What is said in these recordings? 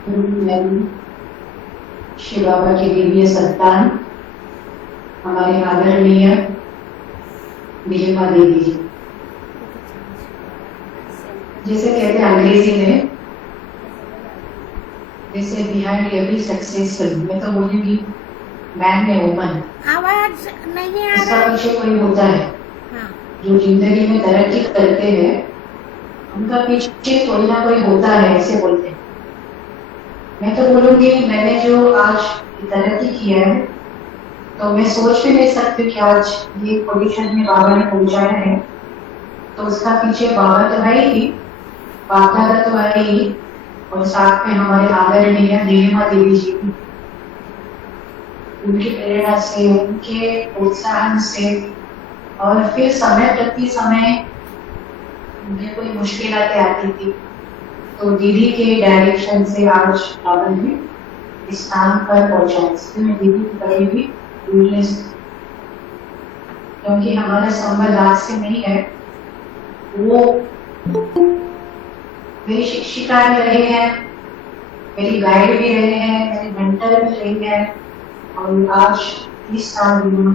मैं शिव बाबा की दिव्य संतान हमारे आदरणीय नीलिमा देवी जी, जिसे कहते हैं अंग्रेजी में, जैसे बिहाइंड एवरी सक्सेसफुल, मैं तो बोलूंगी मैन में वुमन, आवाज नहीं आ उसका रहा। पीछे कोई होता है। हाँ। जो जिंदगी में तरक्की करते हैं उनका पीछे कोई ना कोई होता है, ऐसे बोलते हैं। मैं तो बोलूंगी मैंने जो आज तरक्की किया है तो मैं सोच भी नहीं सकती कि आज ये पोजीशन में बाबा ने पहुंचाया है, तो उसका पीछे बाबा तो है ही, बाप दादा तो है ही, और साथ में हमारे आदरणीय नीलिमा देवी जी भी। उनकी प्रेरणा से, उनके प्रोत्साहन से, और फिर समय प्रति समय मुझे कोई मुश्किलातें आती थी तो दीदी के डायरेक्शन से आज बाबा ने इस स्थान पर पहुंचा। इसलिए मैं दीदी की बड़ी भी यूजलेस, क्योंकि हमारा संबंध आज से नहीं है। वो मेरी शिक्षिका भी रहे हैं, मेरी गाइड भी रहे हैं, मेरी मेंटर भी रही है, और आज 30 साल हुआ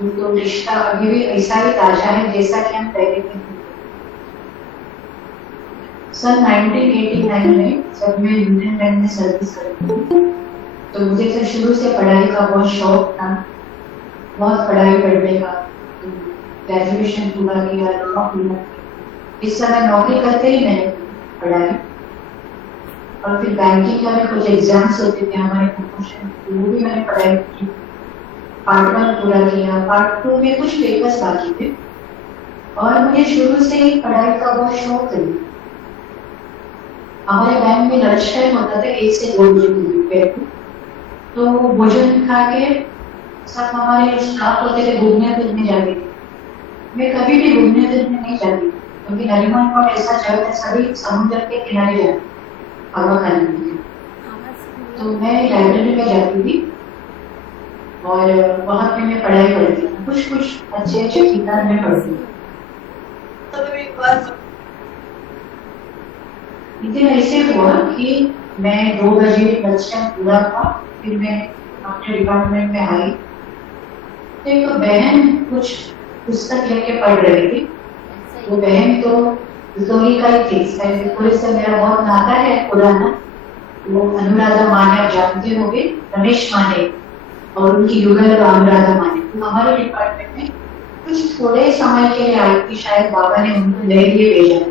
तो रिश्ता अभी भी ऐसा ही ताजा है जैसा कि हम पहले थे। सन 1989 में जब मैं यूनियन बैंक में सर्विस करती थी तो मुझे तो शुरू से पढ़ाई का बहुत शौक था, बहुत पढ़ाई पढ़ने का। ग्रेजुएशन पूरा किया, लॉ पूरा किया। इस समय नौकरी करते ही मैंने पढ़ाई, और फिर बैंकिंग का भी कुछ एग्जाम्स होते थे हमारे प्रमोशन, वो भी मैंने पढ़ाई की। पार्ट 1 पूरा किया, पार्ट 2 में कुछ पेपर्स बाकी थे, और मुझे शुरू से ही पढ़ाई का बहुत शौक था। हमारे बैंक में लंच टाइम होता था 1 से 2 बजे दोपहर को, तो भोजन खा के सब हमारे जो स्टाफ होते थे घूमने फिरने जाते थे। मैं कभी भी घूमने फिरने नहीं जाती क्योंकि नरीमन का ऐसा जगह है, सभी समुद्र के किनारे जाते हवा खाने के लिए। तो मैं लाइब्रेरी में जाती थी और वहां पे मैं पढ़ाई करती थी, कुछ कुछ अच्छे अच्छे किताब में पढ़ती थी। लेकिन ऐसे हुआ कि मैं 2 बजे लंच टाइम पूरा था, फिर मैं अपने डिपार्टमेंट में आई तो एक बहन कुछ पुस्तक लेके पढ़ रही थी। वो बहन तो जोरी का ही थी, थोड़ी से मेरा बहुत नाता है पुराना। वो अनुराधा माने, आप जानते होंगे, रमेश माने और उनकी युगल अनुराधा माने, तो हमारे डिपार्टमेंट में कुछ थोड़े समय के लिए आई थी, शायद बाबा ने उनको ले लिए भेजा।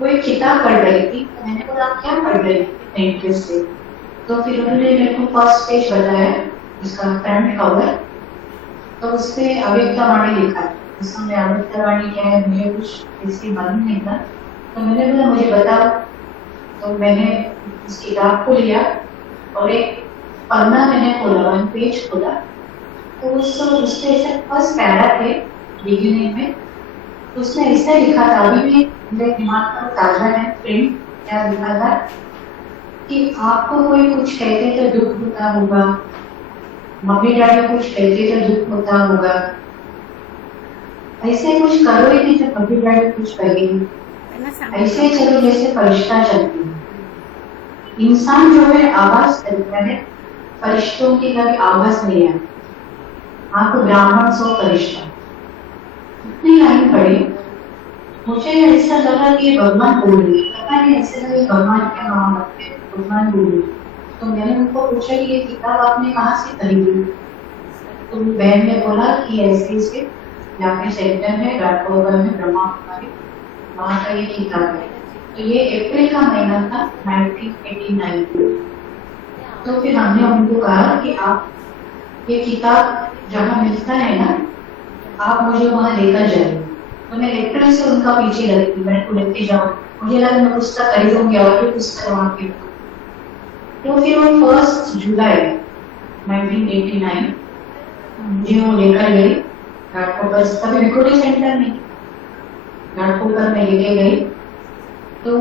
वो एक किताब पढ़ रही थी, तो मैंने बोला क्या पढ़ रही थी इंटरेस्ट से, तो फिर उन्होंने मेरे को फर्स्ट पेज बताया, उसका फ्रंट कवर, तो उसपे अव्यक्तवाणी लिखा है। उसमें अव्यक्तवाणी क्या है मुझे कुछ इसकी मालूम नहीं था, तो मैंने बोला मुझे बताओ। तो मैंने उस किताब को लिया और एक पन्ना मैंने खोला, 1 पेज खोला, तो उससे ऐसे फर्स्ट पैरा थे बिगिनिंग में, उसमें ऐसा लिखा था, अभी भी मेरे दिमाग में ताजा है प्रिंट, क्या लिखा था कि आपको कोई कुछ कहते तो दुख होता होगा, मम्मी डैडी कुछ कहते तो दुख होता होगा, ऐसे कुछ करो ही नहीं जब मम्मी डैडी कुछ कहेंगे, ऐसे चलो जैसे फरिश्ता चलती है। इंसान जो है आवाज करता है, फरिश्तों की कभी आवाज नहीं आती। आप ब्राह्मण सो फरिश्ता, इतनी लाइन पढ़ी, मुझे ऐसा लगा कि भगवान बोल रही है, पता नहीं ऐसे लगे भगवान के नाम रखते, भगवान बोल रही। तो मैंने उनको पूछा कि ये किताब आपने कहाँ से खरीदी? तो बहन ने बोला कि ऐसे से यहाँ पे सेंटर है घाटकोपर में, ब्रह्मा कुमारी, वहाँ का ये किताब है। तो ये अप्रैल का महीना था 1989। तो फिर हमने उनको कहा कि आप ये किताब जहाँ मिलता है ना, आप मुझे वहाँ लेकर जाइए। तो मैं लेटर से उनका पीछे लगती, मैं को लेते जाऊँ, मुझे लगा मैं पुस्तक खरीदूंगी और फिर पुस्तक वहाँ पे। तो फिर वो 1 जुलाई 1989 मुझे वो लेकर गई घाटकोपर, तभी रिकॉर्डिंग सेंटर में घाटकोपर में लेके गई। तो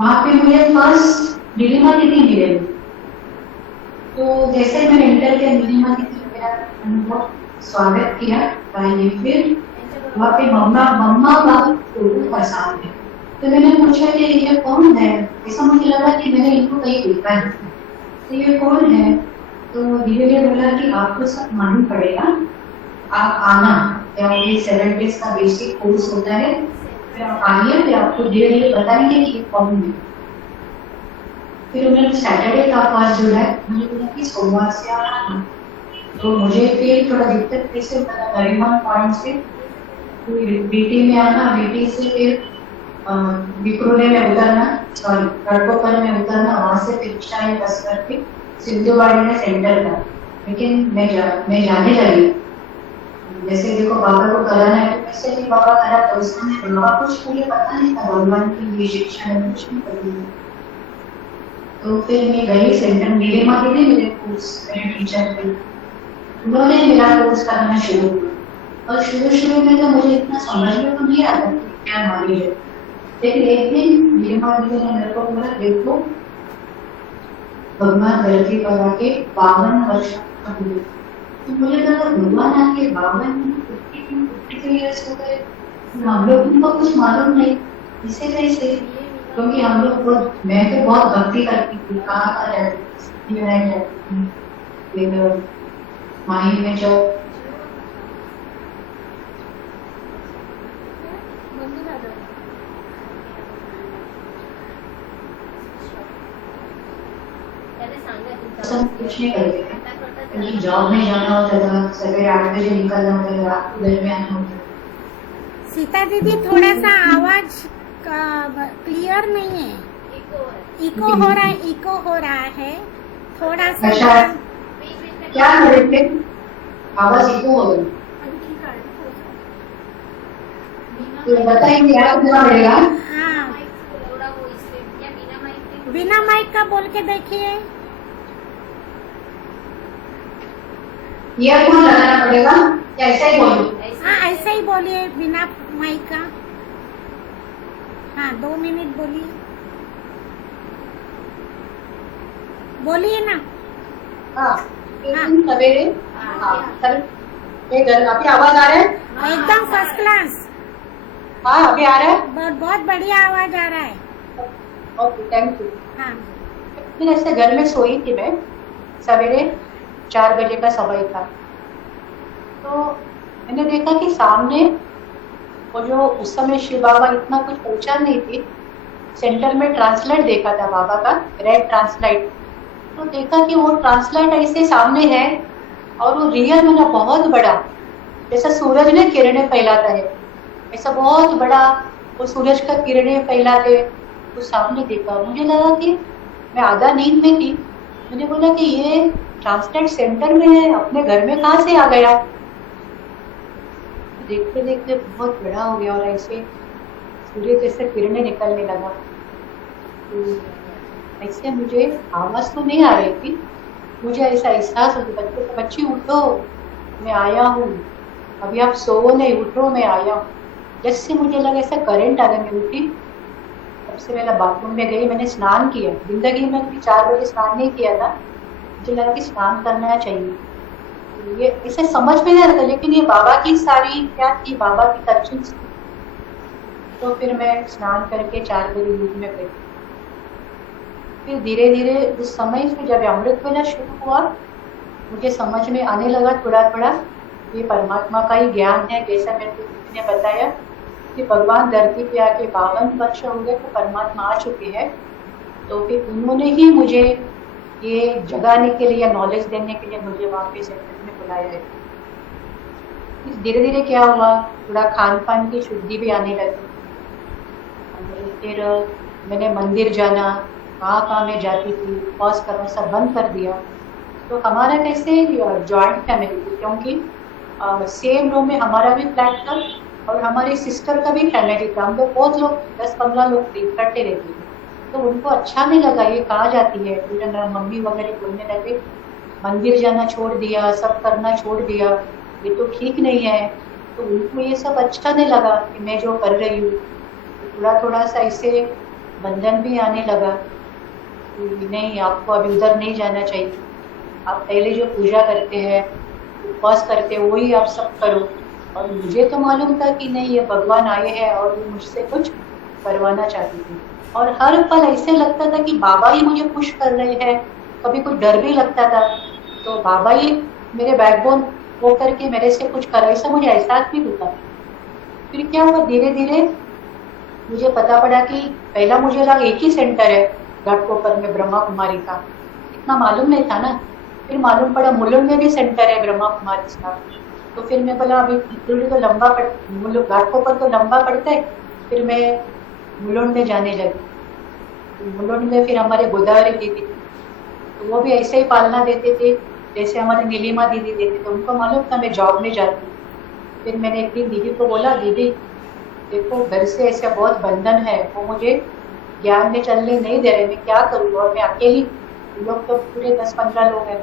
वहाँ पे मुझे फर्स्ट नीलिमा दीदी मिले। तो जैसे मैंने इंटर किया, नीलिमा दीदी मेरा अनुभव स्वागत किया, फिर वहाँ पे मम्मा बाबू का साथ है। तो मैंने पूछा कि ये कौन है, ऐसा मुझे लगा कि मैंने देखा है, तो ये कौन है? तो धीरे धीरे बोला कि आपको सब मालूम पड़ेगा, आप आना, या ये 7 डेज का बेसिक कोर्स होता है, फिर आप आइए, फिर आपको धीरे धीरे बताएंगे कि ये कौन है। फिर उन्होंने सैटरडे का क्लास जो है, मुझे बोला कि सोमवार से आप आना। तो मुझे फिर थोड़ा दिक्कत कैसे बना, नरीमन पॉइंट से बीटी में आना, बीटी से फिर विक्रोले में उतरना, सॉरी कड़कोपर में उतरना, वहां से फिर रिक्शा या बस करके सिंधुवाड़ी में सेंटर था। लेकिन मैं जाने लगी, जैसे देखो बाबा को कराना है तो कैसे भी बाबा करा, तो उस समय बाबा कुछ मुझे पता नहीं था, भगवान की ये शिक्षा है, कुछ नहीं पता था। तो फिर मैं गई सेंटर, मेरे माँ थे मेरे कोर्स, मेरे टीचर थे, उन्होंने मेरा कोर्स करना शुरू किया। और शुरू में तो मुझे इतना समझ में तो नहीं आता क्या नॉलेज है, लेकिन एक दिन मेरे माँ ने मेरे को बोला, देखो भगवान धरती पर आके 52 वर्ष का हुए। तो मुझे लगा भगवान आके 52 ईयर्स हो गए, हम लोग को कुछ मालूम नहीं, इसे कैसे? क्योंकि हम लोग बहुत, मैं तो बहुत भक्ति करती थी, कहाँ रहती माही में जो कुछ नहीं करते थे, क्योंकि जॉब में जाना होता था, सवेरे 8 बजे निकलना होता था, रात को घर में आना होता था। सीता दीदी थोड़ा सा आवाज क्लियर नहीं है, इको हो रहा है थोड़ा सा। अच्छा, क्या कर रहे थे? आवाज इको हो गई तो बताइए, क्या करना पड़ेगा? हाँ, बिना माइक का बोल के देखिए। ईयरफोन लगाना पड़ेगा या ऐसा ही बोलूं? हाँ, ऐसा ही बोलिए बिना माइक का। हाँ, 2 मिनट बोलिए ना। हाँ, सवेरे अभी आवाज आ रहा है? एकदम फर्स्ट क्लास। हाँ, अभी आ रहा है? बहुत बढ़िया आवाज आ रहा है। Okay, thank you. हाँ, फिर ऐसे घर में सोई थी मैं, सवेरे 4 बजे का समय था। तो मैंने देखा कि सामने वो जो उस समय शिव बाबा इतना कुछ ऊंचा नहीं थी, सेंटर में ट्रांसलाइट देखा था बाबा का, रेड ट्रांसलाइट। तो देखा कि वो ट्रांसलाइट ऐसे सामने है और वो रियल में ना बहुत बड़ा, जैसा सूरज ने किरणें फैलाता है, ऐसा बहुत बड़ा वो सूरज का किरणें फैलाते वो सामने देखा। मुझे लगा कि मैं आधा नींद में थी, मैंने बोला कि ये ट्रांसलाइट सेंटर में है, अपने घर में कहाँ से आ गया? देखते देखते बहुत बड़ा हो गया और ऐसे सूर्य जैसे किरणें निकलने लगा। तो ऐसे मुझे आवाज तो नहीं आ रही थी, मुझे ऐसा एहसास होता था, बच्ची उठो, मैं आया हूँ, अभी आप सो नहीं, उठो, मैं आया हूँ। जैसे मुझे लगा ऐसा करंट आ गया, मैं उठी, सबसे पहले बाथरूम में गई, मैंने स्नान किया। जिंदगी में कभी 4 बजे स्नान नहीं किया था, मुझे लगा कि स्नान करना चाहिए। ये इसे समझ में नहीं आता, लेकिन ये बाबा की सारी क्या थी, बाबा की तरकीब थी। तो फिर मैं स्नान करके 4 बजे दूध में गई। फिर धीरे धीरे उस समय से जब अमृत वेला शुरू हुआ, मुझे समझ में आने लगा थोड़ा थोड़ा, ये परमात्मा का ही ज्ञान है। जैसा मेरे को ने बताया कि भगवान धरती पे आके 52 वर्ष हो गए, तो परमात्मा आ चुके हैं। तो फिर उन्होंने ही मुझे ये जगाने के लिए, नॉलेज देने के लिए मुझे वहाँ पे सेंटर में बुलाया है। धीरे धीरे क्या हुआ, थोड़ा खान पान की शुद्धि भी आने लगी। फिर मैंने मंदिर जाना, कहाँ मैं जाती थी, पॉज करना सब बंद कर दिया। तो हमारा कैसे जॉइंट फैमिली थी, क्योंकि सेम रूम में हमारा भी फ्लैट था और हमारी सिस्टर का भी फैमिली था। हम लोग बहुत लोग, 10-15 लोग इकट्ठे रहते थे। तो उनको अच्छा नहीं लगा, ये कहाँ जाती है, फिर मम्मी वगैरह बोलने लगे, मंदिर जाना छोड़ दिया, सब करना छोड़ दिया, ये तो ठीक नहीं है। तो उनको ये सब अच्छा नहीं लगा कि मैं जो कर रही हूँ। थोड़ा थोड़ा सा ऐसे बंधन भी आने लगा, नहीं आपको अभी उधर नहीं जाना चाहिए, आप पहले जो पूजा करते हैं, उपवास करते हैं, वही आप सब करो। और मुझे तो मालूम था कि नहीं, ये भगवान आए हैं और वो मुझसे कुछ करवाना चाहती थी। और हर पल ऐसे लगता था कि बाबा ही मुझे पुश कर रहे हैं, कभी कोई डर भी लगता था तो बाबा ही मेरे बैकबोन वो करके मेरे से कुछ कर, ऐसा मुझे एहसास भी होता। फिर क्या हुआ, धीरे धीरे मुझे पता पड़ा कि पहला मुझे लगा एक ही सेंटर है घाटकोपर में ब्रह्मा कुमारी का, इतना मालूम नहीं था ना। फिर मालूम पड़ा मुलुंड में भी सेंटर है ब्रह्मा कुमारी का। तो फिर मैं बोला अभी थोड़ी तो लंबा घाटकोपर तो लंबा पड़ता है, फिर मैं मुलुंड में जाने लगी। मुलुंड में फिर हमारे गोदावरी दीदी, तो वो भी ऐसे ही पालना देते थे जैसे हमारे नीलिमा दीदी देते थे, उनको मालूम था मैं जॉब में जाती हूँ। फिर मैंने एक दिन दीदी को बोला, दीदी देखो घर से ऐसा बहुत बंधन है, वो मुझे ज्ञान में चलने नहीं दे रहे, मैं क्या करूँ, और मैं अकेली, लोग तो पूरे 10-15 लोग हैं।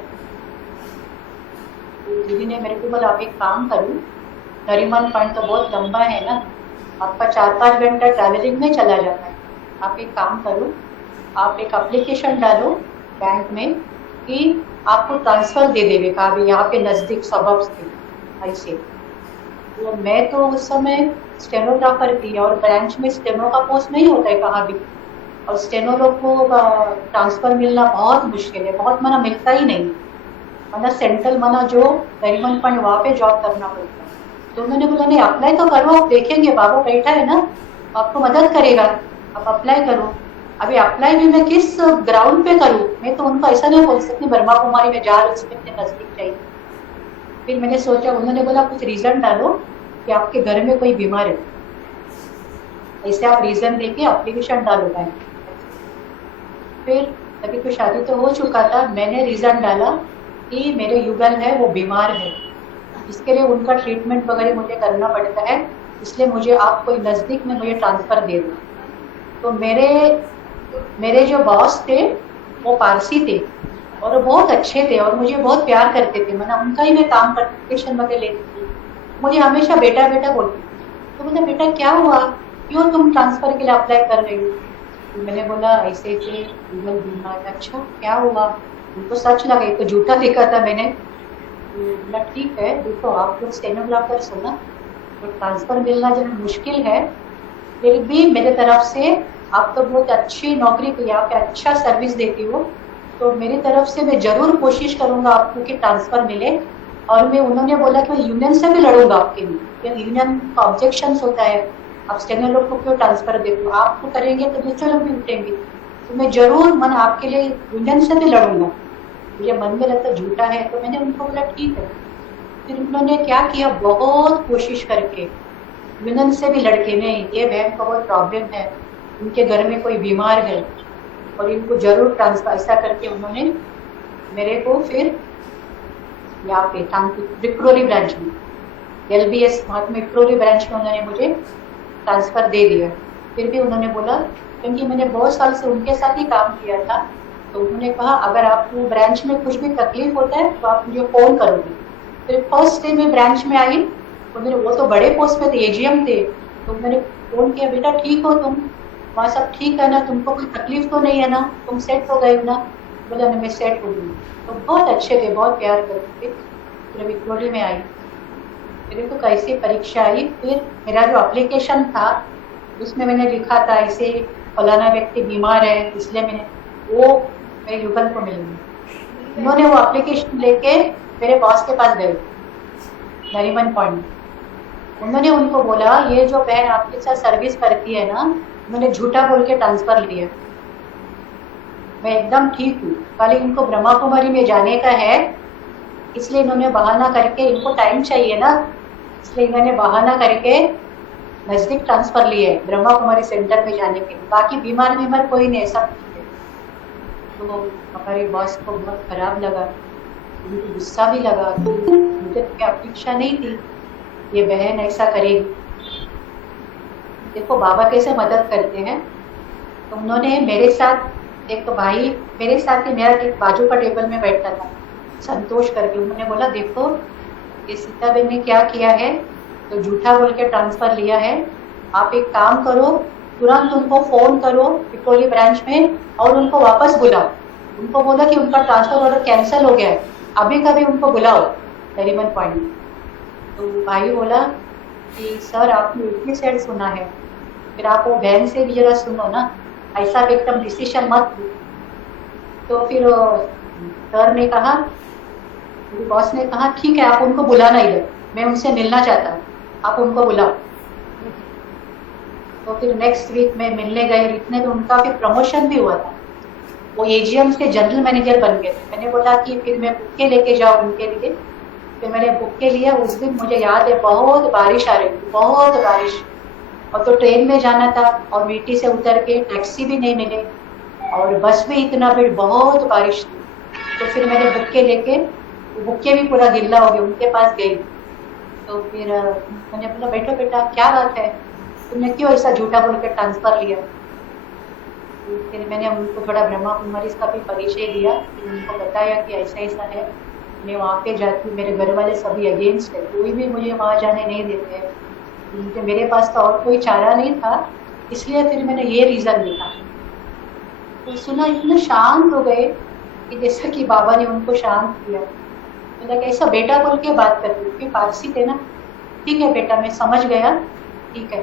तो दीदी ने मेरे को बोला आप एक काम करो, नरीमन पॉइंट तो बहुत लंबा है ना, आपका 4-5 घंटा ट्रैवलिंग में चला जाता है, आप एक काम करो, आप एक एप्लीकेशन डालो बैंक में कि आपको ट्रांसफर दे देवे का अभी यहाँ पे नज़दीक सबब थे ऐसे। तो मैं तो उस समय स्टेनोग्राफर थी और ब्रांच में स्टेनो का पोस्ट नहीं होता है कहाँ भी, और स्टेनो लोग को ट्रांसफर मिलना बहुत मुश्किल है, बहुत मना मिलता ही नहीं, मना सेंट्रल मना जो नरीमन फंड वहाँ पे जॉब करना पड़ता है। तो मैंने बोला नहीं अप्लाई तो करो, आप देखेंगे बाबा बैठा है ना आपको मदद करेगा, आप अप्लाई करो। अभी अप्लाई भी मैं किस ग्राउंड पे करूँ, मैं तो उनको ऐसा नहीं बोल सकती ब्रह्मा कुमारी में जा रही उसमें इतने नजदीक चाहिए। फिर मैंने सोचा, उन्होंने बोला कुछ रीजन डालो कि आपके घर में कोई बीमार है, ऐसे आप रीजन देके एप्लीकेशन डालो बैंक। फिर अभी तो शादी तो हो चुका था, मैंने रीजन डाला कि मेरे युगल है वो बीमार है, इसके लिए उनका ट्रीटमेंट वगैरह मुझे करना पड़ता है, इसलिए मुझे आप कोई नज़दीक में मुझे ट्रांसफ़र दे दो। तो मेरे जो बॉस थे वो पारसी थे और वो बहुत अच्छे थे और मुझे बहुत प्यार करते थे, मैंने उनका ही मैं काम एप्लीकेशन वगैरह लेती थी, मुझे हमेशा बेटा बेटा बोलती। तो बोला बेटा क्या हुआ, क्यों तुम ट्रांसफ़र के लिए अप्लाई कर रही हो? तो मैंने बोला ऐसे थे गूगल बीमार। अच्छा क्या हुआ? उनको सच लगा, ये तो झूठा लिखा था मैंने। बोला ठीक है, देखो आप लोग स्टेनोग्राफर हो ना, तो ट्रांसफ़र मिलना जरा मुश्किल है, फिर भी मेरे तरफ से आप तो बहुत अच्छी नौकरी की, आप अच्छा सर्विस देती हो, तो मेरी तरफ से मैं ज़रूर कोशिश करूँगा आपको कि ट्रांसफ़र मिले। और मैं उन्होंने बोला कि मैं यूनियन से भी लड़ूंगा आपके लिए, यूनियन का ऑब्जेक्शंस होता है, आप स्टेनो लोग को क्यों ट्रांसफ़र देते हो, आपको करेंगे तो दूसरे लोग भी उठेंगे, तो मैं ज़रूर मन आपके लिए यूनियन से भी लड़ूंगा। मुझे मन में लगता झूठा है, तो मैंने उनको बोला ठीक है। फिर उन्होंने क्या किया, बहुत कोशिश करके यूनियन से भी लड़के, नहीं ये बहन को बहुत प्रॉब्लम है, उनके घर में कोई बीमार है और इनको जरूर ट्रांसफर, ऐसा करके उन्होंने मेरे को फिर यहाँ पे विक्रोली ब्रांच में LBS महात्मा विक्रोली ब्रांच में उन्होंने मुझे ट्रांसफ़र दे दिया। फिर भी उन्होंने बोला, क्योंकि मैंने बहुत साल से उनके साथ ही काम किया था, तो उन्होंने कहा अगर आपको ब्रांच में कुछ भी तकलीफ होता है तो आप मुझे फ़ोन करोगे। फिर फर्स्ट डे में ब्रांच में आई तो मेरे, वो तो बड़े पोस्ट पे थे, AGM थे, तो मैंने फ़ोन किया, बेटा ठीक हो तुम, वहाँ सब ठीक है ना, तुमको कोई तकलीफ तो नहीं है ना, तुम सेट हो गए हो ना? बोला मैं सेट हो गई। तो बहुत अच्छे थे, बहुत प्यार करते थे। फिर विक्रोली में आई, मेरे को कैसी परीक्षा आई, फिर मेरा जो एप्लीकेशन था उसमें मैंने लिखा था ऐसे फलाना व्यक्ति बीमार है, इसलिए मैं युगल को मिलूंगी। उन्होंने वो एप्लीकेशन लेके मेरे बॉस के पास गए नरीमन पॉइंट, उन्होंने उनको बोला ये जो बहन आपके साथ सर्विस करती है ना, उन्होंने झूठा बोल के ट्रांसफ़र लिया, मैं एकदम ठीक हूँ, खाली इनको ब्रह्मा कुमारी में जाने का है, इसलिए इन्होंने बहाना करके, इनको टाइम चाहिए ना, इसलिए इन्होंने बहाना करके नज़दीक ट्रांसफ़र लिए ब्रह्मा कुमारी सेंटर में जाने के लिए, बाकी बीमार कोई नहीं, सब ठीक है। तो हमारे बॉस को बहुत ख़राब लगा, उनको गुस्सा भी लगा, मुझे तो अपेक्षा नहीं थी ये बहन ऐसा करेगी। देखो बाबा कैसे मदद करते हैं। तो उन्होंने मेरे साथ, एक भाई मेरे साथ ही मेरा एक बाजू का टेबल में बैठता था, संतोष करके, उन्होंने बोला देखो ये सीताबेन ने क्या किया है, तो झूठा बोल के ट्रांसफ़र लिया है, आप एक काम करो, तुरंत उनको फ़ोन करो विक्रोली ब्रांच में और उनको वापस बुलाओ, उनको बोला कि उनका ट्रांसफ़र ऑर्डर कैंसिल हो गया है, अभी कभी उनको बुलाओ नरीमन पॉइंट। तो भाई बोला कि सर आपने इतनी सेट सुना है, फिर आप वो बहन से भी जरा सुनो ना, ऐसा एकदम डिसीजन मत लो। तो फिर सर ने कहा, बॉस ने कहा ठीक है आप उनको बुलाना इधर, मैं उनसे मिलना चाहता हूँ, आप उनको बुलाओ। तो फिर नेक्स्ट वीक में मिलने गए, इतने में उनका फिर प्रमोशन भी हुआ था, वो एजीएम्स के जनरल मैनेजर बन गए थे। मैंने बोला कि फिर मैं बुके लेके जाऊँ उनके लिए, फिर मैंने बुके लिया। उस दिन मुझे याद है बहुत बारिश आ रही थी, बहुत बारिश, और तो ट्रेन में जाना था और वीटी से उतर के टैक्सी भी नहीं मिले और बस में इतना भीड़, बहुत बारिश थी। तो फिर मैंने बुके लेके, बुके भी पूरा गिल्ला हो गया, उनके पास गई। तो फिर मैंने बोला बैठो बेटा क्या बात है, तुमने क्यों ऐसा झूठा बोल के ट्रांसफर लिया। तो फिर मैंने उनको थोड़ा ब्रह्मा कुमारी का भी परिचय दिया, फिर उनको बताया कि ऐसा ऐसा है, मैं वहाँ पे जाती हूँ, मेरे घर वाले सभी अगेंस्ट है, कोई भी मुझे वहाँ जाने नहीं देते हैं, क्योंकि मेरे पास तो और कोई चारा नहीं था, इसलिए फिर मैंने ये रीज़न लिखा। तो सुना इतने शांत हो गए कि जैसे कि बाबा ने उनको शांत किया। मतलब ऐसा बेटा बोल के बात कर रही थी, पारसी थे ना, ठीक है बेटा मैं समझ गया, ठीक है।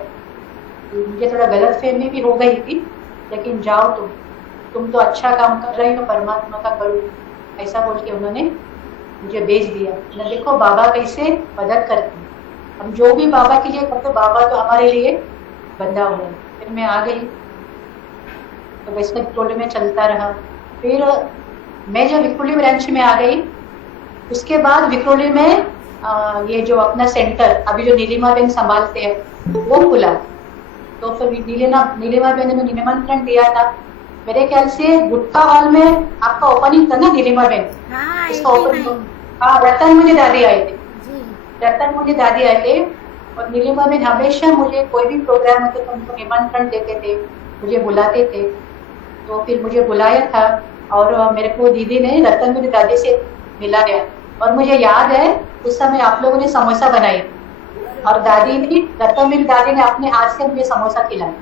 तो मुझे थोड़ा गलत फहमी भी हो गई थी, लेकिन जाओ तुम तो अच्छा काम कर रही हो, परमात्मा का करो, ऐसा बोल के उन्होंने मुझे भेज दिया। मैं देखो बाबा कैसे मदद करते हैं, हम जो भी बाबा के लिए करते, बाबा तो हमारे लिए बंदा हुआ है। फिर मैं आ गई, तो वैसे विक्टोरिया में चलता रहा। फिर मैं जब विक्टोरिया ब्रांच में आ गई, उसके बाद विक्टोरिया में ये जो अपना सेंटर अभी जो नीलिमा बहन संभालते हैं वो खुला। तो फिर नीलिमा बहन ने निमंत्रण दिया था, मेरे ख्याल से गुटका हॉल में आपका ओपनिंग था ना नीलिमा बहन, हाँ, इसका ओपनिंग। हाँ, रतन मुझे दादी आए थे, और नीलिमा बहन हमेशा मुझे कोई भी प्रोग्राम होते तो उनको निमंत्रण देते थे, मुझे बुलाते थे। तो फिर मुझे बुलाया था और मेरे को दीदी ने रतन मुझे दादी से मिलाया, और मुझे याद है उस समय आप लोगों ने समोसा बनाई और दादी ने, रतन मेरी दादी ने अपने हाथ से मुझे समोसा खिलाया।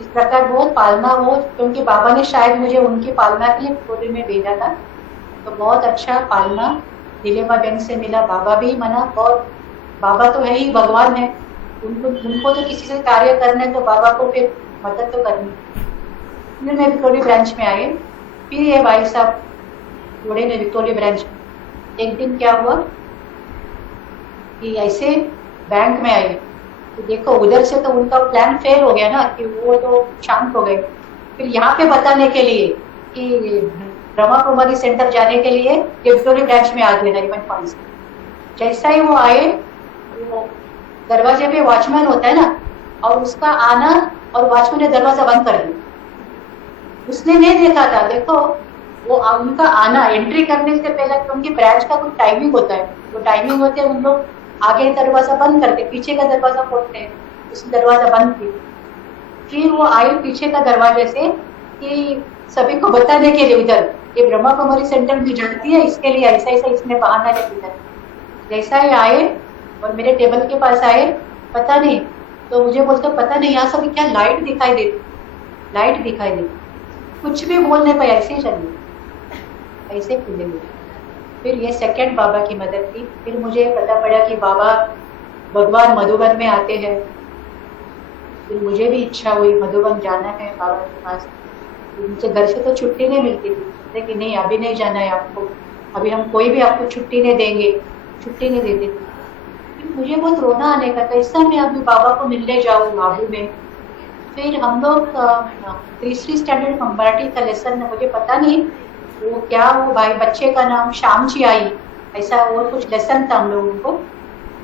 इस प्रकार बहुत पालना हो, क्योंकि बाबा ने शायद मुझे उनकी पालना के लिए विक्टोरिया में भेजा था, तो बहुत अच्छा पालना नीलिमा बहन से मिला। बाबा भी मना, और बाबा तो है ही भगवान है, उनको तो किसी से कार्य करना है तो बाबा को फिर मदद तो करनी। फिर मैं विक्टोरिया ब्रांच में आई, फिर ये भाई साहब जुड़े ने विक्टोरिया ब्रांच में। एक दिन क्या हुआ कि ऐसे बैंक में आई, तो देखो उधर से तो उनका प्लान फेल हो गया ना, कि वो तो शांत हो गए। फिर यहाँ पे बताने के लिए कि ब्रह्मा कुमारी सेंटर जाने के लिए विक्टोरिया ब्रांच में आ गए नरीमन फॉल्स। जैसा ही वो आए, वो दरवाजे पे वॉचमैन होता है ना, और उसका आना, और वॉचमैन ने दरवाजा बंद कर दिया। उसने नहीं देखा था, देखो वो उनका आना, एंट्री करने से पहले, क्योंकि ब्रांच का कुछ टाइमिंग होता है, वो टाइमिंग होते हैं, उन लोग आगे दरवाजा बंद करते, पीछे का दरवाजा खोलते हैं, उसने दरवाजा बंद किया। फिर वो आए पीछे का दरवाजे से कि सभी को बताने के लिए उधर ये ब्रह्मा कुमारी सेंटर भी जड़ती है, इसके लिए ऐसा ऐसा इसमें बहाना है। जैसा ही आए और मेरे टेबल के पास आए, पता नहीं, तो मुझे बोलते पता नहीं यहाँ सभी क्या लाइट दिखाई देती, लाइट दिखाई देती, कुछ भी बोलने पर ऐसे ही चलिए, ऐसे खुलेंगे। फिर ये सेकंड बाबा की मदद की। फिर मुझे पता पड़ा कि बाबा भगवान मधुबन में आते हैं। फिर मुझे भी इच्छा हुई मधुबन जाना है बाबा के पास। मुझे घर से तो छुट्टी नहीं मिलती थी, लेकिन नहीं अभी नहीं जाना है आपको, अभी हम कोई भी आपको छुट्टी नहीं देंगे, छुट्टी नहीं देते थे। फिर मुझे बहुत रोना आने का था, इस समय मैं अभी बाबा को मिलने जाऊँ आबू में। फिर हम लोग तीसरी स्टैंडर्ड मराठी का लेसन है, मुझे पता नहीं वो क्या, वो भाई बच्चे का नाम श्याम जी आई, ऐसा और कुछ लेसन था हम लोगों को।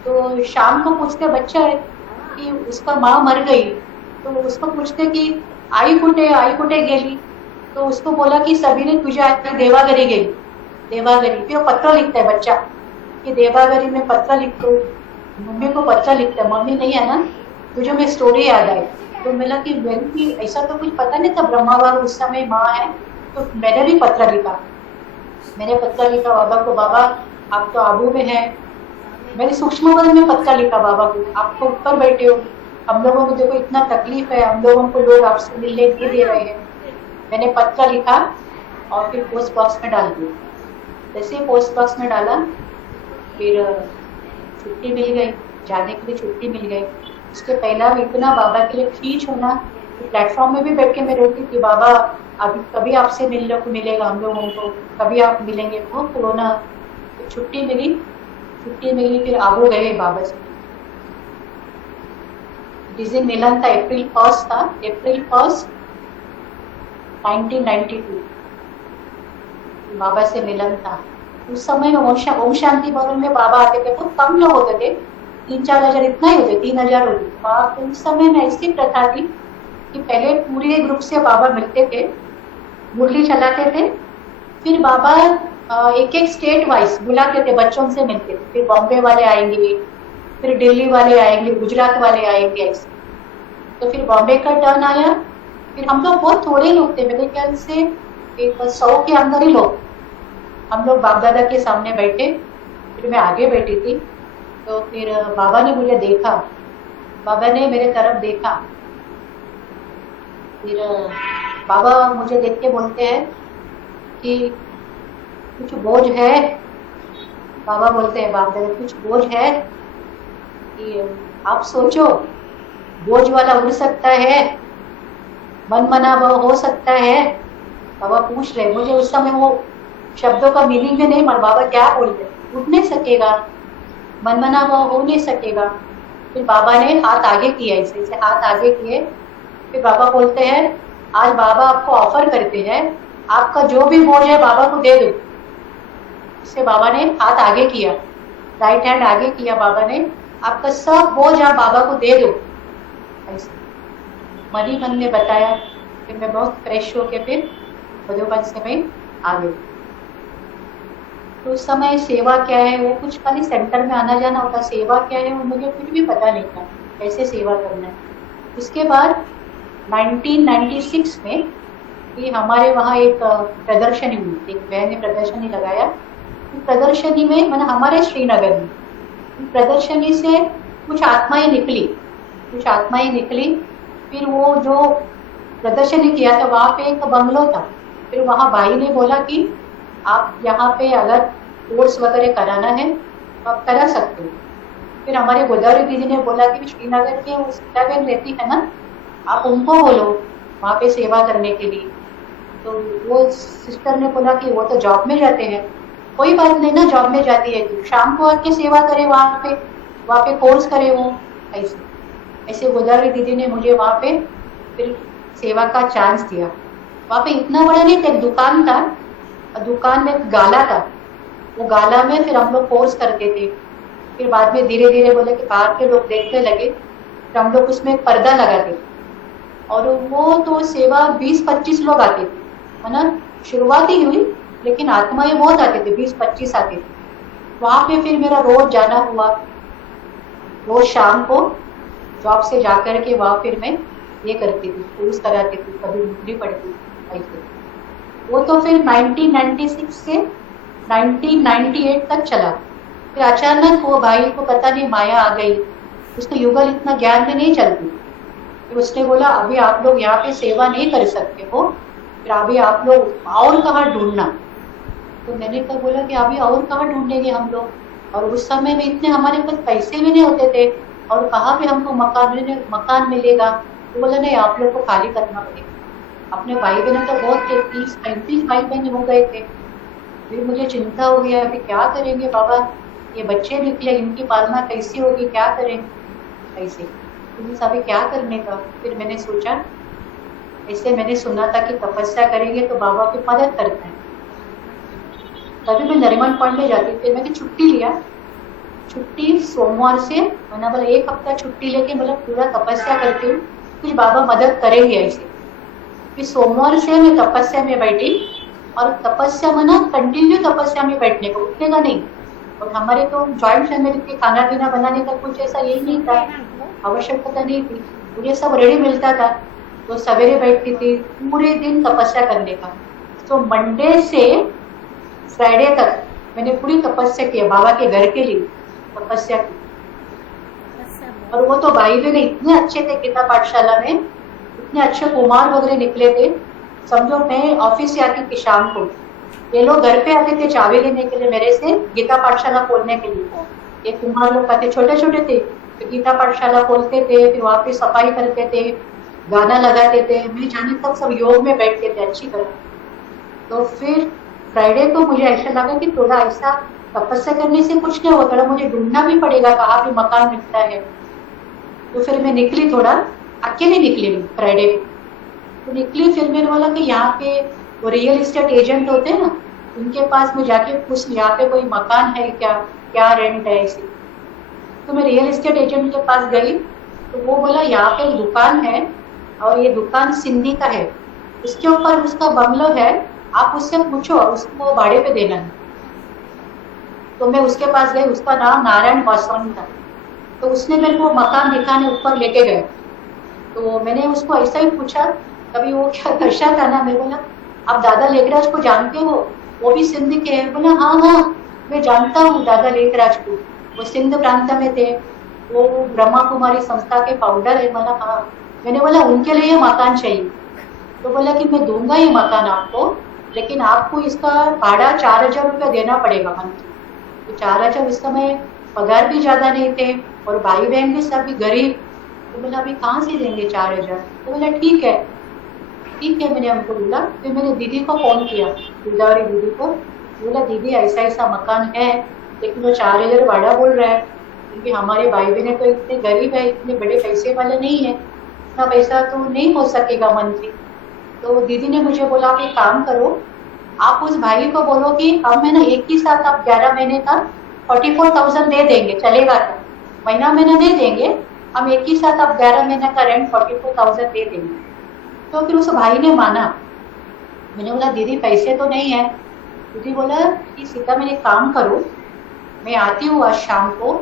तो शाम को पूछते बच्चा है कि उसका माँ मर गई, तो उसको पूछते कि आई कुठे गेली, तो उसको बोला कि सभी ने तुझे आज देवाघरी गेली, देवाघरी। फिर वो पत्र लिखता है बच्चा कि देवाघरी में पत्र लिखो, मम्मी को पत्र लिखता है, मम्मी नहीं है ना, तुझे मैं स्टोरी याद आई। तो मिला कि वेल ऐसा तो कुछ पता नहीं था, ब्रह्मा बाबा उस समय माँ है। तो मैंने भी पत्र लिखा, मैंने पत्र लिखा बाबा को, बाबा आप तो आबू में हैं। मैंने सूक्ष्म बदन में पत्र लिखा बाबा को, आप तो ऊपर बैठे हो, हम लोगों को देखो इतना तकलीफ है, हम लोगों को लोग आपसे मिलने नहीं दे रहे हैं। मैंने पत्र लिखा और फिर पोस्ट बॉक्स में डाल दिया। जैसे पोस्ट बॉक्स में डाला, फिर छुट्टी मिल गई, जाने के लिए छुट्टी मिल गई। उसके पहला इतना बाबा के लिए खींच होना प्लेटफॉर्म में भी बैठ के मैं रोती थी, बाबा अभी कभी आपसे मिलेगा हम लोगों को, कभी आप मिलेंगे। वो कोरोना छुट्टी मिली फिर आबू गए बाबा से। जिस दिन मिलन था अप्रैल 1 था, अप्रैल 1 1992 बाबा से मिलन था। उस समय में ओम शांति भवन में बाबा आते थे, बहुत कम लोग होते थे, 3-4 हजार इतना ही होते, 3000 होते थे। उस समय में ऐसी प्रथा थी कि पहले पूरे ग्रुप से बाबा मिलते थे, मुरली चलाते थे, फिर बाबा एक एक स्टेट वाइज बुलाते थे, बच्चों से मिलते थे। फिर बॉम्बे वाले आएंगे, फिर दिल्ली वाले आएंगे, गुजरात वाले आएंगे, ऐसे। तो फिर बॉम्बे का टर्न आया। फिर हम लोग बहुत थोड़े लोग थे, मेरे ख्याल से 100 के अंदर ही लोग, हम लोग बाप दादा के सामने बैठे। फिर मैं आगे बैठी थी, तो फिर बाबा ने मुझे देखा, बाबा ने मेरे तरफ देखा। फिर बाबा मुझे देख के बोलते हैं कि कुछ बोझ है। बाबा बोलते हैं बाप दादा, कुछ बोझ है कि आप सोचो, बोझ वाला उड़ सकता है, मन मना हो सकता है। बाबा पूछ रहे मुझे, उस समय वो शब्दों का मीनिंग में नहीं, मर बाबा क्या बोलते, उठ नहीं सकेगा, मन मना हो नहीं सकेगा। फिर बाबा ने हाथ आगे किया, ऐसे हाथ आगे किए। फिर बाबा बोलते हैं, आज बाबा आपको ऑफर करते हैं, आपका जो भी बोझ है बाबा को दे दो। इससे बाबा ने हाथ आगे किया, राइट हैंड आगे किया बाबा ने, आपका सब बोझ आप बाबा को दे दो। ऐसे मन ही मन में बताया। फिर मैं बहुत फ्रेश होके फिर मधुबन से मैं आ गई। तो उस समय सेवा क्या है वो कुछ, खाली सेंटर में आना जाना होता, सेवा क्या है वो मुझे कुछ भी पता नहीं था, कैसे सेवा करना है। उसके बाद 1996 में कि हमारे वहाँ एक प्रदर्शनी हुई, एक बहन ने प्रदर्शनी लगाया। प्रदर्शनी में मैंने हमारे श्रीनगर में प्रदर्शनी से कुछ आत्माएं निकली। फिर वो जो प्रदर्शनी किया था वहाँ पे एक बंगलो था। फिर वहाँ भाई ने बोला कि आप यहाँ पे अगर कोर्स वगैरह कराना है तो आप करा सकते हो। फिर हमारे गोदावरी दीदी ने बोला कि श्रीनगर में वो सीता बहन रहती है ना, आप उनको बोलो वहाँ पे सेवा करने के लिए। तो वो सिस्टर ने बोला कि वो तो जॉब में जाते हैं, कोई बात नहीं ना, जॉब में जाती है तो शाम को आके सेवा करे, वहाँ पे कोर्स करे वो। ऐसे गोदावरी दीदी ने मुझे वहाँ पे फिर सेवा का चांस दिया। वहाँ पे इतना बड़ा नहीं था, एक दुकान था, दुकान में गाला था, वो गाला में फिर हम लोग कोर्स करते थे। फिर बाद में धीरे धीरे बोले कि बाहर के लोग देखने लगे, फिर हम लोग उसमें एक पर्दा लगाते थे। और वो तो सेवा 20-25 लोग आते थे, है ना, शुरुआत ही हुई, लेकिन आत्माएं बहुत आते थे, 20-25 आते थे। वहाँ पे फिर मेरा रोज जाना हुआ, रोज शाम को जॉब से जाकर के वहाँ फिर मैं ये करती थी, कोर्स कराती थी, कभी मुंडली पड़ती थी। वो तो फिर 1996 से 1998 तक चला। फिर अचानक वो भाई को पता नहीं माया आ गई, उसको युगल इतना ज्ञान में नहीं चलती। फिर उसने बोला अभी आप लोग यहाँ पे सेवा नहीं कर सकते हो, फिर अभी आप लोग और कहाँ ढूंढना। तो मैंने तो बोला कि अभी और कहाँ ढूंढेंगे हम लोग, और उस समय में इतने हमारे पास पैसे भी नहीं होते थे, और कहाँ पे हमको मकान मिलेगा। तो बोला नहीं, आप लोग को खाली करना पड़ेगा। अपने भाई बहन तो बहुत थे, 30-35 भाई बहन हो गए थे। फिर मुझे चिंता हो गया, अभी क्या करेंगे बाबा, ये बच्चे निकले, इनकी पालना कैसी होगी, क्या करेंगे ऐसे, तो अभी क्या करने का। फिर मैंने सोचा, ऐसे मैंने सुना था कि तपस्या करेंगे तो बाबा की मदद करता है। तभी मैं नरिमन पढ़ने जाती थी। मैंने छुट्टी लिया, छुट्टी सोमवार से, मैंने बोला 1 हफ्ता छुट्टी लेके मतलब पूरा तपस्या करती हूँ, कुछ बाबा मदद करेंगे ऐसे। फिर सोमवार से मैं तपस्या में बैठी, और तपस्या मना कंटिन्यू तपस्या में बैठने को, उठने का नहीं। और हमारे तो जॉइंट फैमिली के खाना पीना बनाने का कुछ ऐसा यही नहीं था, आवश्यकता नहीं थी, मुझे सब रेडी मिलता था। तो सवेरे बैठती थी, पूरे दिन तपस्या करने का। तो मंडे से फ्राइडे तक मैंने पूरी तपस्या की, बाबा के घर के लिए तपस्या की। और वो तो भाई बहन इतने अच्छे थे, गीता पाठशाला में इतने अच्छे कुमार वगैरह निकले थे। समझो मैं ऑफिस से आती थी शाम को, ये लोग घर पे आते थे चाबी लेने के लिए मेरे से, गीता पाठशाला खोलने के लिए। ये कुमार लोग आते, छोटे छोटे थे, तो गीता पाठशाला खोलते थे, फिर वहाँ पे सफाई करते थे, गाना लगाते थे, मैं जाने तक सब योग में बैठते थे अच्छी तरह। तो फिर फ्राइडे को मुझे ऐसा लगा कि थोड़ा ऐसा तपस्या करने से कुछ नहीं होता, मुझे ढूंढना भी पड़ेगा कहाँ पे मकान मिलता है। तो फिर मैं निकली, थोड़ा अकेले निकली फ्राइडे को। तो निकली, फिर मैंने बोला कि यहाँ पे वो रियल एस्टेट एजेंट होते हैं ना, उनके पास में जाके पूछ यहाँ पे कोई मकान है क्या, क्या रेंट है ऐसे। तो मैं रियल एस्टेट एजेंट के पास गई, तो वो बोला यहाँ पे एक दुकान है और ये दुकान सिंधी का है, उसके ऊपर उसका बंगलो है, आप उससे पूछो, उसको भाड़े पे देना है। तो मैं उसके पास गई, उसका नाम नारायण वासवानी था। तो उसने मेरे को मकान दिखाने ऊपर लेके गए। तो मैंने उसको ऐसा ही पूछा, कभी वो क्या दशा था ना, मैं बोला आप दादा लेखराज को जानते हो, वो भी सिंध के हैं? बोला हाँ हाँ मैं जानता हूँ दादा लेखराज को, वो सिंध प्रांत में थे, वो ब्रह्मा कुमारी संस्था के फाउंडर है। बोला हाँ। मैंने बोला उनके लिए मकान चाहिए। तो बोला कि मैं दूंगा ये मकान आपको, लेकिन आपको इसका भाड़ा 4,000 रुपया देना पड़ेगा मंथली। तो 4,000 उस समय पगार भी ज्यादा नहीं थे और भाई बहन भी सब भी गरीब। तो बोला अभी कहाँ से देंगे 4,000? तो बोला ठीक है मैंने हमको बोला। फिर मैंने दीदी को फोन किया, गोदावरी दीदी को, बोला दीदी ऐसा ऐसा मकान है, लेकिन वो 4,000 भाड़ा बोल रहा है, क्योंकि हमारे भाई बहन तो इतने गरीब है, इतने बड़े पैसे वाले नहीं है, इतना पैसा तो नहीं हो सकेगा मंथली। तो दीदी ने मुझे बोला आप एक काम करो, आप उस भाई को बोलो कि हम है ना एक ही साथ आप 11 महीने का 44,000 दे देंगे, चलेगा क्या? महीना नहीं देंगे, हम एक ही साथ आप 11 महीने का रेंट 44,000 दे देंगे। तो फिर उस भाई ने माना। मैंने बोला दीदी पैसे तो नहीं है। दीदी बोला कि सीता मैंने काम करो, मैं आती हूँ आज शाम को,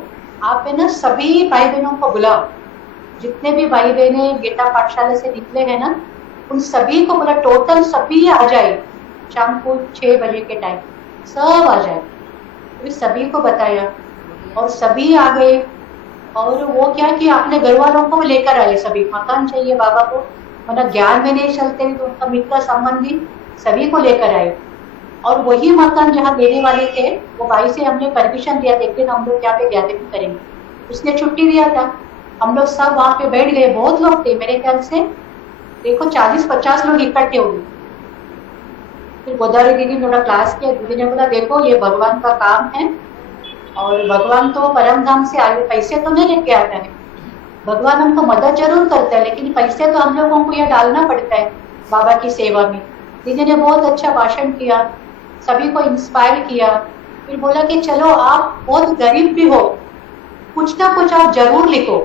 आप है ना सभी भाई बहनों को बुलाओ, जितने भी भाई बहने गीता पाठशाला से निकले हैं ना, उन सभी को बोला टोटल सभी आ जाए शाम को 6 बजे के टाइम, सब आ जाए। तो सभी को बताया और सभी आ गए। और वो क्या कि अपने घर वालों को लेकर आए, सभी मकान चाहिए बाबा को, मतलब ज्ञान में नहीं चलते तो उनका मित्र संबंधी सभी को लेकर आए। और वही मकान जहाँ देने वाले थे, वो भाई से हमने परमिशन दिया, देखते हम लोग क्या पे ज्ञापन करेंगे, उसने छुट्टी दिया था। हम लोग सब वहाँ पे बैठ गए, बहुत लोग थे, मेरे ख्याल से देखो 40-50 लोग इकट्ठे हो गए। फिर गोदावरी दीदी ने थोड़ा क्लास किया, दीदी ने बोला देखो ये भगवान का काम है, और भगवान तो परम धाम से आए, पैसे तो नहीं लेके आता है, भगवान हमको मदद जरूर करता है, लेकिन पैसे तो हम लोगों को यह डालना पड़ता है बाबा की सेवा में। दीदी ने बहुत अच्छा भाषण किया, सभी को इंस्पायर किया। फिर बोला कि चलो आप बहुत गरीब भी हो, कुछ ना कुछ आप जरूर लिखो,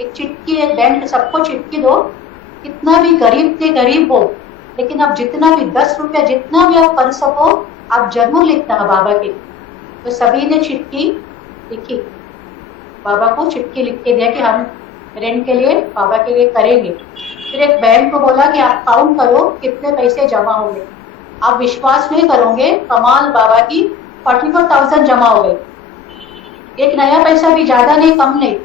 एक चिट्ठी, एक बैंक, सबको चिट्ठी दो, कितना भी गरीब के गरीब हो, लेकिन आप जितना भी 10 रुपया जितना भी आप कर सको आप जरूर लिखना बाबा के। तो सभी ने चिट्ठी लिखी, बाबा को चिट्ठी लिख के दिया कि हम रेंट के लिए बाबा के लिए करेंगे। फिर एक बहन को बोला कि आप काउंट करो कितने पैसे जमा होंगे, आप विश्वास नहीं करोगे, कमाल बाबा की 44,000 जमा हो गए। एक नया पैसा भी, ज्यादा नहीं कम नहीं,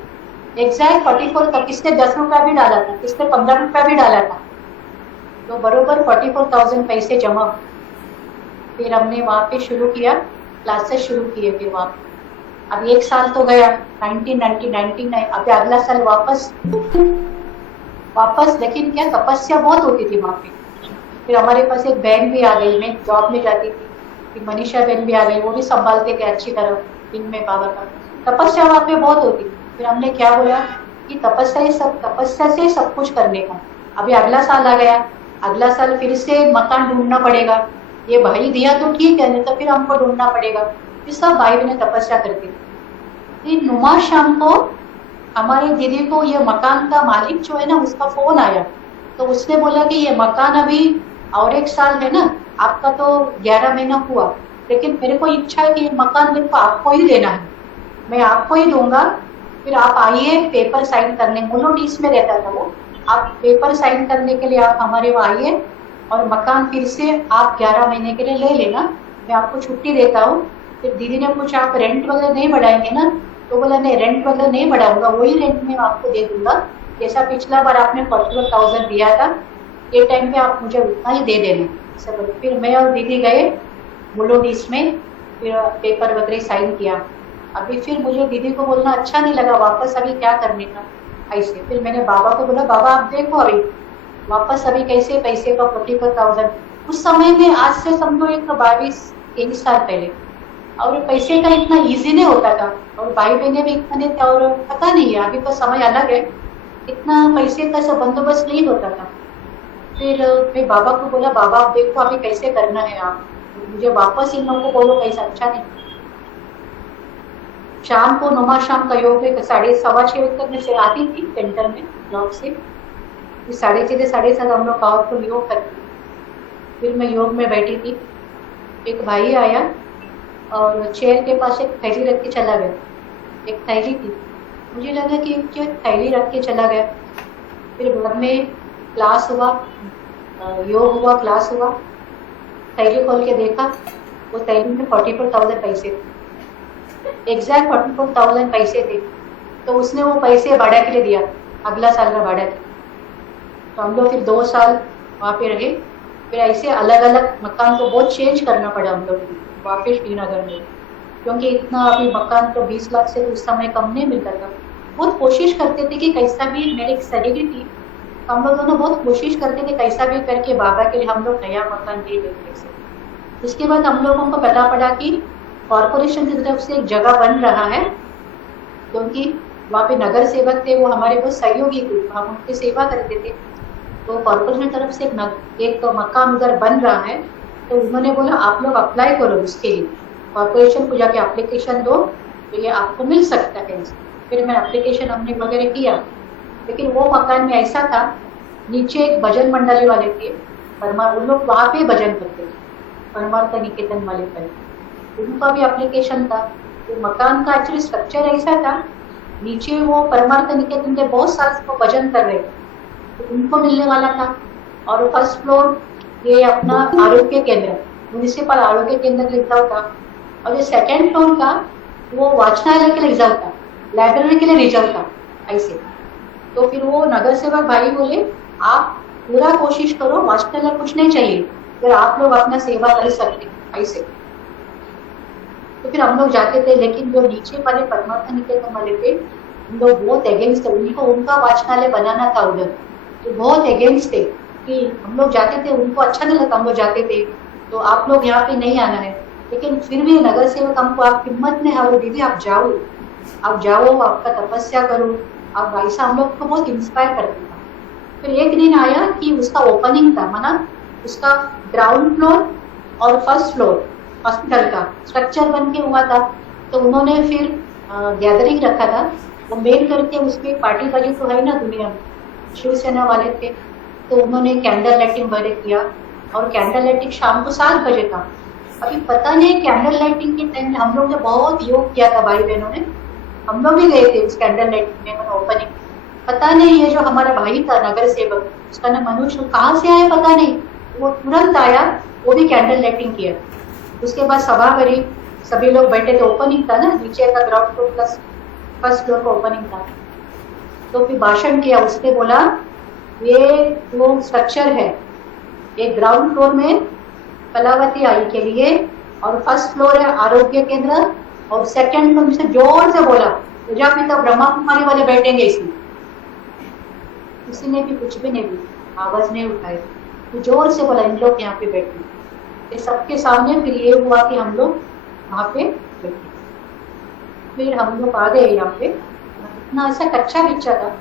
एग्जैक्ट 44 तक। किसने 10 रुपया भी डाला था, किसने 15 रुपया भी डाला था, तो बरोबर 44,000 पैसे जमा। फिर हमने वहाँ पे शुरू किया, क्लासेस शुरू किए। फिर वहाँ पे अब 1 साल तो गया, 1999। अभी अगला साल वापस लेकिन क्या तपस्या बहुत होती थी वहाँ पे। फिर हमारे पास एक बहन भी आ गई, मैं जॉब में जाती थी, फिर मनीषा बहन भी आ गई, वो भी संभालते थे अच्छी तरह दिन में बाबा का। तपस्या वहाँ पे बहुत होती थी। फिर हमने क्या बोला कि तपस्या से सब कुछ करने का। अभी अगला साल आ गया, अगला साल फिर से मकान ढूंढना पड़ेगा, ये भाई दिया तो ठीक है, नहीं तो फिर हमको ढूंढना पड़ेगा। फिर सब भाई बहने तपस्या करते थे। नुमा शाम को हमारी दीदी को ये मकान का मालिक जो है ना, उसका फोन आया। तो उसने बोला कि ये मकान अभी और 1 साल है ना, आपका तो 11 महीना हुआ, लेकिन मेरे को इच्छा है कि ये मकान मेरे को आपको ही देना है, मैं आपको ही दूंगा। फिर आप आइए पेपर साइन करने, मोनोडीस में रहता था वो, आप पेपर साइन करने के लिए आप हमारे वहाँ आइए और मकान फिर से आप 11 महीने के लिए ले लेना, मैं आपको छुट्टी देता हूँ। फिर दीदी ने पूछा आप रेंट वगैरह नहीं बढ़ाएंगे ना? तो बोला नहीं, रेंट वगैरह नहीं बढ़ाऊंगा, वही रेंट में आपको दे दूंगा, जैसा पिछला बार आपने 44,000 दिया था, ये टाइम पे आप मुझे उतना ही दे देना। फिर मैं और दीदी गए मोनोडीस में, फिर पेपर वगैरह साइन किया। अभी फिर मुझे दीदी को बोलना अच्छा नहीं लगा, वापस अभी क्या करने का ऐसे। फिर मैंने बाबा को बोला बाबा आप देखो अभी वापस अभी कैसे पैसे का 44,000, उस समय में आज से समझो एक 22-23 साल पहले, और पैसे का इतना इजी नहीं होता था, और भाई बहने भी इतने थे, और पता नहीं है अभी तो समय अलग है, इतना पैसे का सब बंदोबस्त नहीं होता था। फिर मैं बाबा को बोला, बाबा आप देखो अभी कैसे करना है, आप मुझे वापस इन लोगों को बोलो, कैसा अच्छा नहीं। शाम को नुमा शाम का योग में 6:15 तक मैं आती थी सेंटर में जॉब से, 6:30 से 7:30 हम लोग पावरफुल योग करते। फिर मैं योग में बैठी थी, एक भाई आया और चेयर के पास एक थैली रख के चला गया। एक थैली थी, मुझे लगा कि क्यों थैली रख के चला गया। फिर बाद में क्लास हुआ, योग हुआ, क्लास हुआ, थैली खोल के देखा, वो थैली में 44,000 पैसे थे, एग्जैक्ट 44,000 पैसे थे। तो उसने वो पैसे भाड़ा के लिए दिया, अगला साल का भाड़ा। तो हम लोग फिर 2 साल वहाँ पे रहे। फिर ऐसे अलग अलग मकान को बहुत चेंज करना पड़ा हम लोग को वापिस श्रीनगर में, क्योंकि इतना अभी मकान तो 20 लाख से उस समय कम नहीं मिलता था। बहुत कोशिश करते थे कि कैसा भी, मेरी एक सहेली थी, हम लोग दोनों बहुत कोशिश करते थे कैसा भी करके बाबा के लिए हम लोग नया मकान दे देते। उसके बाद हम लोगों को पता पड़ा कि कॉरपोरेशन की तरफ से एक जगह बन रहा है, क्योंकि वहाँ पे नगर सेवक थे, वो हमारे बहुत सहयोगी थे, हम उनकी सेवा करते थे। तो कॉरपोरेशन की तरफ से एक मकान उधर बन रहा है, तो उन्होंने बोला आप लोग अप्लाई करो उसके लिए, कॉरपोरेशन को जाके एप्लीकेशन दो तो ये आपको मिल सकता है। फिर मैं एप्लीकेशन हमने वगैरह किया, लेकिन वो मकान में ऐसा था, नीचे एक भजन मंडली वाले थे परमार, उन लोग वहाँ पे भजन करते थे, परमार्थ निकेतन वाले पर, उनका भी एप्लीकेशन था। तो मकान का एक्चुअली स्ट्रक्चर ऐसा था, नीचे वो परमार्थ निकेतन के बहुत साल को भजन कर रहे थे, तो उनको मिलने वाला था। और फर्स्ट फ्लोर ये अपना आरोग्य केंद्र, म्यूनिसिपल आरोग्य केंद्र रिजर्व था, और ये सेकेंड फ्लोर का वो वाचनालय के लिए रिजर्व था, लाइब्रेरी के लिए रिजर्व था ऐसे। तो फिर वो नगर सेवक भाई बोले आप पूरा कोशिश करो, वाचनालय कुछ नहीं चाहिए, फिर आप लोग अपना सेवा कर सकते ऐसे। तो फिर हम लोग जाते थे, लेकिन जो नीचे वाले परमार्थ निकेतन वाले थे उन लोग बहुत अगेंस्ट थे, उनको उनका वाचनालय बनाना था उधर, तो बहुत अगेंस्ट थे कि हम लोग जाते थे, उनको अच्छा नहीं लगता, हम लोग जाते थे तो आप लोग यहाँ पे नहीं आना है। लेकिन फिर भी नगर सेवक हमको आप हिम्मत नहीं हारो, दीदी आप जाओ, आपका तपस्या करो, आप ऐसा हम लोग को बहुत इंस्पायर करते था। फिर एक दिन आया कि उसका ओपनिंग था, माना उसका ग्राउंड फ्लोर और फर्स्ट फ्लोर हॉस्पिटल का स्ट्रक्चर बन के हुआ था। तो उन्होंने फिर गैदरिंग रखा था, वो मेल करके उसमें पार्टी वाली तो है ना दुनिया में, शिवसेना वाले थे, तो उन्होंने कैंडल लाइटिंग वगैरह किया, और कैंडल लाइटिंग शाम को 7 बजे था। अभी पता नहीं कैंडल लाइटिंग के टाइम में हम लोग ने बहुत योग किया था भाई बहनों ने, हम लोग भी गए थे उस कैंडल लाइटिंग में ओपनिंग। पता नहीं ये जो हमारा भाई था नगर सेवक, उसका नाम मनोज, कहाँ से आया पता नहीं, वो तुरंत आया, वो भी कैंडल लाइटिंग किया। उसके बाद सभा करी, सभी लोग बैठे थे, ओपनिंग था ना, नीचे का ground floor plus first floor का ओपनिंग था। तो फिर भाषण किया, उसने बोला ये वो स्ट्रक्चर है, एक ग्राउंड फ्लोर में कलावती आई के लिए, और फर्स्ट फ्लोर है आरोग्य केंद्र, और सेकंड फ्लोर से जोर से बोला प्रजापिता ब्रह्मा कुमारी वाले बैठेंगे इसमें। किसी ने भी कुछ भी नहीं भी आवाज नहीं उठाई, तो जोर से बोला इन लोग यहाँ पे बैठे, सबके सामने। फिर ये हुआ कि हम लोग वहाँ पे बैठे, फिर हम लोग आ गए यहाँ पे। इतना ऐसा कच्चा बिच्चा था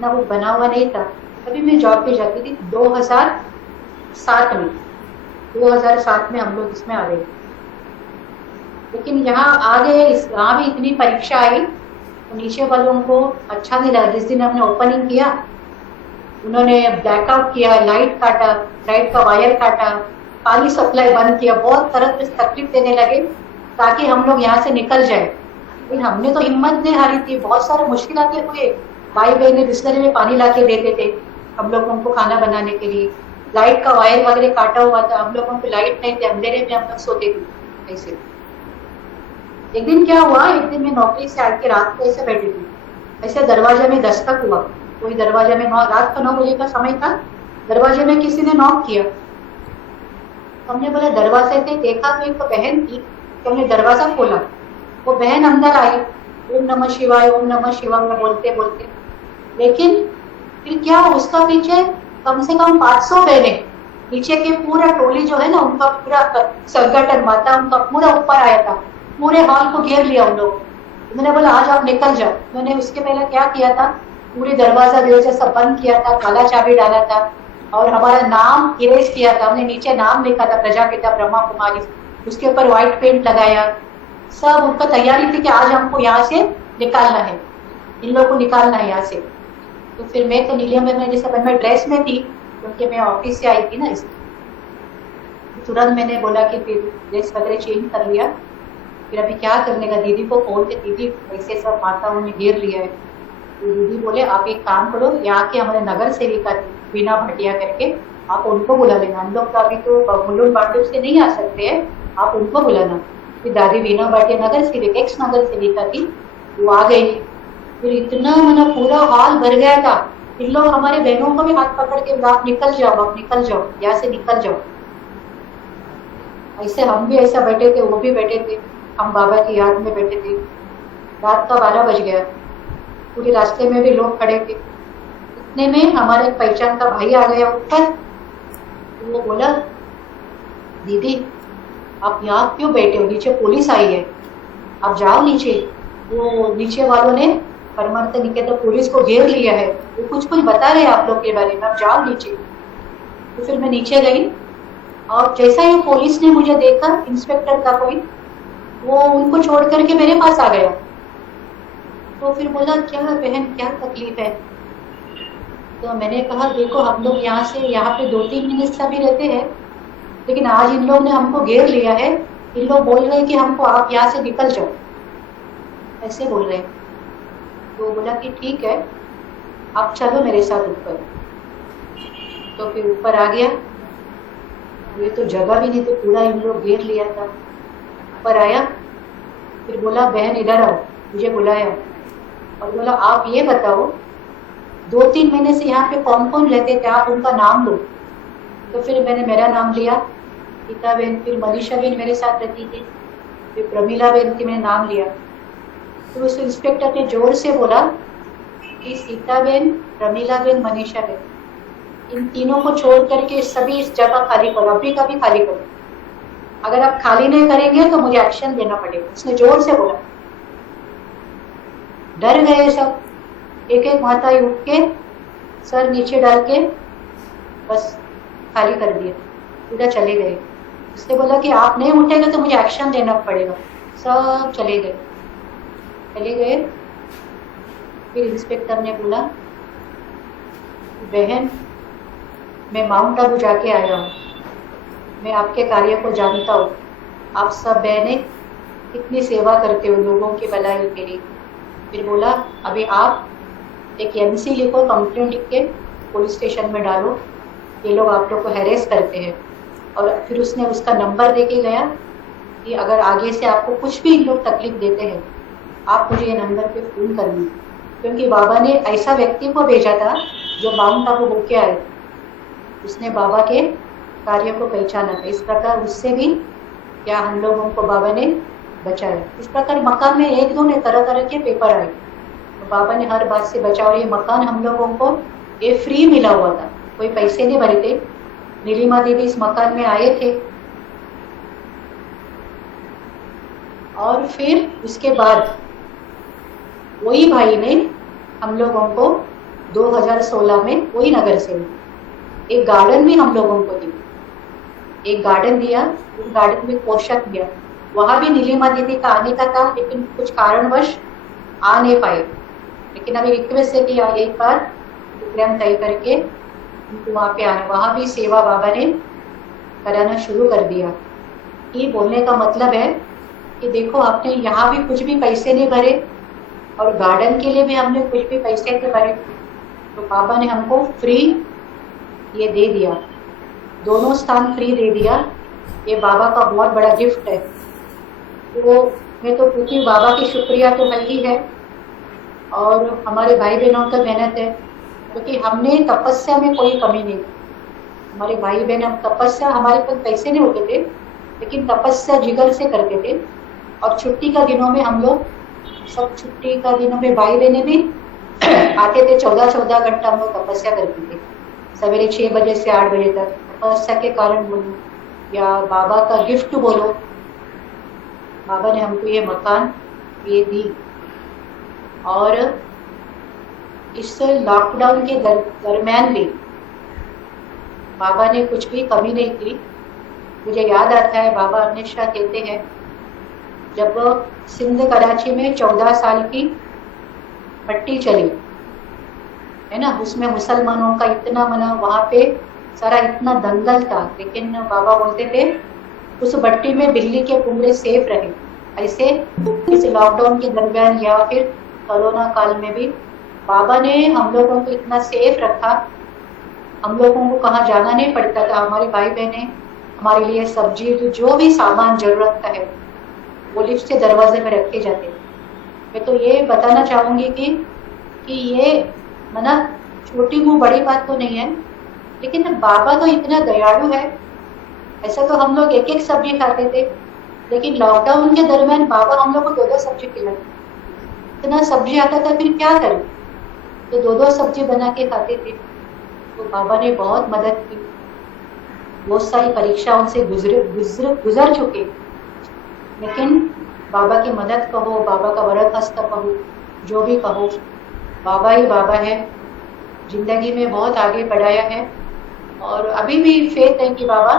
ना, वो बना हुआ नहीं था। अभी मैं जॉब पे जाती थी 2007 में, 2007 में हम लोग इसमें आ गए। लेकिन यहाँ आ गए, यहाँ भी इतनी परीक्षा आई, तो नीचे वालों को अच्छा नहीं लगा। जिस दिन हमने ओपनिंग किया, उन्होंने ब्लैकआउट किया, लाइट काटा, लाइट का वायर काटा, पानी सप्लाई बंद किया, बहुत तरह से तकलीफ देने लगे ताकि हम लोग यहाँ से निकल जाए। लेकिन हमने तो हिम्मत नहीं हारी थी, बहुत सारे मुश्किलातें हुए। भाई बहन बिस्लरी में पानी ला के देते थे हम लोगों को खाना बनाने के लिए, लाइट का वायर वगैरह काटा हुआ था, हम लोगों को लाइट नहीं थे, अंधेरे में हम लोग सोते थे ऐसे। एक दिन क्या हुआ, एक दिन मैं नौकरी से आके रात को ऐसे बैठी थी, ऐसे दरवाजे में दस्तक हुआ, कोई दरवाजे में, रात का 9 बजे का समय था, दरवाजे में किसी ने नॉक किया। हमने बोला दरवाजे से देखा तो एक तो बहन थी, तो हमने दरवाजा खोला, वो बहन अंदर आई, ओम नमः शिवाय, ओम नमः शिवाय बोलते बोलते। लेकिन फिर क्या उसका पीछे कम से कम 500 बहनें, नीचे के पूरा टोली जो है ना, उनका पूरा संगठन माता उनका पूरा ऊपर आया था, पूरे हॉल को घेर लिया उन लोग। उन्होंने बोला आज आप निकल जाओ। मैंने उसके पहले क्या किया था, पूरे दरवाजा व्यवस्था सब बंद किया था, काला चाबी डाला था और हमारा नाम इरेज किया था। हमने नीचे नाम लिखा था प्रजापिता ब्रह्मा कुमारी, उसके ऊपर व्हाइट पेंट लगाया। सब उनका तैयारी थी कि आज हमको यहाँ से निकालना है, इन लोगों को निकालना है यहाँ से। तो फिर मैं तो नीलिया में जैसे मैं ड्रेस में थी क्योंकि मैं ऑफिस से आई थी ना, इसलिए तुरंत मैंने बोला कि फिर ड्रेस वगैरह चेंज कर लिया। फिर अभी क्या करने का, दीदी को फोन के, दीदी ऐसे सब माताओं ने घेर लिया है। तो दीदी बोले आप एक काम करो, यहाँ के हमारे नगर सेविका वीना भाटिया करके, आप उनको बुला लेना। हम लोग तो अभी तो मुलुंड बांडुप से नहीं आ सकते हैं, आप उनको बुलाना। फिर दादी वीना भाटिया नगर सेविका, एक्स नगर सेविका थी, वो आ गई। फिर इतना मतलब पूरा हॉल भर गया था। इन लोग हमारे बहनों को भी हाथ पकड़ के आप निकल जाओ, आप निकल जाओ, यहाँ से निकल जाओ। ऐसे हम भी ऐसा बैठे थे, वो भी बैठे थे, हम बाबा की याद में बैठे थे। रात का 12 बज गया, पूरे रास्ते में भी लोग खड़े थे। इतने में हमारे पहचान का भाई आ गया ऊपर। तो वो बोला दीदी आप यहाँ क्यों बैठे हो, नीचे पुलिस आई है, आप जाओ नीचे। वो नीचे वालों ने परमार्थ निकेतन पुलिस को घेर लिया है, वो कुछ बता रहे हैं आप लोग के बारे में, आप जाओ नीचे। तो फिर मैं नीचे गई और जैसा ही पुलिस ने मुझे देखा, इंस्पेक्टर था कोई, वो उनको छोड़ करके मेरे पास आ गया। तो फिर बोला क्या बहन क्या तकलीफ है। तो मैंने कहा देखो हम लोग यहाँ पे 2-3 मिनट से भी रहते हैं, लेकिन आज इन लोग ने हमको घेर लिया है। इन लोग बोल रहे हैं कि हमको आप यहाँ से निकल जाओ, ऐसे बोल रहे हैं। तो बोला कि ठीक है आप चलो मेरे साथ ऊपर। तो फिर ऊपर आ गया, ये तो जगह भी नहीं थी, पूरा इन लोग घेर लिया था। ऊपर आया, फिर बोला बहन इधर आओ, मुझे बुलाया और बोला आप ये बताओ 2-3 महीने से यहाँ पे कौन कौन रहते थे, आप उनका नाम लो। तो फिर मैंने मेरा नाम लिया, गीता बहन, फिर मनीषा बहन मेरे साथ रहती थी, फिर प्रमीला बहन की मैंने नाम लिया। तो उस इंस्पेक्टर ने जोर से बोला कि सीता बहन, प्रमीला बहन, मनीषा बहन, इन तीनों को छोड़ करके सभी इस जगह खाली करो, अभी का भी खाली करो। अगर आप खाली नहीं करेंगे तो मुझे एक्शन लेना पड़ेगा। उसने जोर से बोला। डर गए सब, एक एक माता उठ के सर नीचे डाल के बस खाली कर दिया, पूरा चले गए। उसने बोला कि आप नहीं उठेंगे तो मुझे एक्शन लेना पड़ेगा। सब चले गए। फिर इंस्पेक्टर ने बोला बहन मैं माउंट आबू जाके आया हूँ, मैं आपके कार्य को जानता हूँ, आप सब बहनें कितनी सेवा करते हो लोगों की भलाई के लिए। फिर बोला अभी आप एक एमसी लिखो, कंप्लेंट लिख के पुलिस स्टेशन में डालो, ये लोग आप लोग को हैरेस करते हैं। और फिर उसने उसका नंबर दे के गया कि अगर आगे से आपको कुछ भी इन लोग तकलीफ देते हैं आप मुझे ये नंबर पे फोन करना, क्योंकि बाबा ने ऐसा व्यक्ति को भेजा था जो माउंट आबू होके आए, उसने बाबा के कार्य को पहचाना था। इस प्रकार उससे भी क्या हम लोगों को बाबा ने बचाया। इस प्रकार मकान में 1-2 ने तरह के पेपर आए, तो बाबा ने हर बात से बचाया। और ये मकान हम लोगों को ये फ्री मिला हुआ था, कोई पैसे नहीं भरे थे। नीलिमा दीदी इस मकान में आए थे और फिर उसके बाद वही भाई ने हम लोगों को 2016 में वही नगर से एक गार्डन भी हम लोगों को दी, एक गार्डन दिया, उस गार्डन में पोषक दिया। वहां भी नीलिमा दीदी का आने का था, लेकिन कुछ कारणवश आ नहीं पाए। लेकिन अभी रिक्वेस्ट से कि एक बार प्रोग्राम तय करके उनको वहाँ पे आने, वहाँ भी सेवा बाबा ने कराना शुरू कर दिया। ये बोलने का मतलब है कि देखो आपने यहाँ भी कुछ भी पैसे नहीं भरे और गार्डन के लिए भी हमने कुछ भी पैसे नहीं भरे, तो बाबा ने हमको फ्री ये दे दिया, दोनों स्थान फ्री दे दिया। ये बाबा का बहुत बड़ा गिफ्ट है। तो मैं तो पूछती हूँ बाबा की शुक्रिया तो है ही है, और हमारे भाई बहनों का मेहनत है, क्योंकि हमने तपस्या में कोई कमी नहीं। हमारे भाई बहन हम तपस्या, हमारे पास पैसे नहीं होते थे लेकिन तपस्या जिगर से करते थे। और छुट्टी का दिनों में हम लोग सब, छुट्टी का दिनों में भाई बहने भी आते थे, 14-14 घंटा हम लोग तपस्या करते थे सवेरे 6 बजे से 8 बजे तक, तपस्या के कारण बोलो या बाबा का गिफ्ट बोलो। बाबा ने हमको ये मकान ये दी, और इस लॉकडाउन के दरम्यान भी बाबा ने कुछ भी कमी नहीं की। मुझे याद आता है बाबा हमेशा कहते हैं, जब सिंध कराची में 14 साल की पट्टी चली है ना, उसमें मुसलमानों का इतना मना, वहाँ पे सारा इतना दंगल था, लेकिन बाबा बोलते थे उस भट्टी में बिल्ली के पुंगरे सेफ रहे। ऐसे इस लॉकडाउन के दरमियान या फिर कोरोना काल में भी बाबा ने हम लोगों को इतना सेफ रखा, हम लोगों को कहाँ जाना नहीं पड़ता था। हमारे भाई बहने हमारे लिए सब्जी जो भी सामान जरूरत का है वो लिफ्ट से दरवाजे में रखे जाते। मैं तो ये बताना चाहूंगी कि ये मना छोटी वो बड़ी बात तो नहीं है, लेकिन बाबा तो इतना दयालु है। ऐसा तो हम लोग एक एक सब्जी खाते थे, लेकिन लॉकडाउन के दरमियान बाबा हम लोग को 2-2 सब्जी खिलाते। इतना सब्जी आता था, फिर क्या करें, तो 2-2 सब्जी बना के खाते थे। तो बाबा ने बहुत मदद की, बहुत सारी परीक्षाओं से गुजर चुके, लेकिन बाबा की मदद कहो, बाबा का वरद हस्त कहो, जो भी कहो, बाबा ही बाबा है। जिंदगी में बहुत आगे बढ़ाया है, और अभी भी फेथ है कि बाबा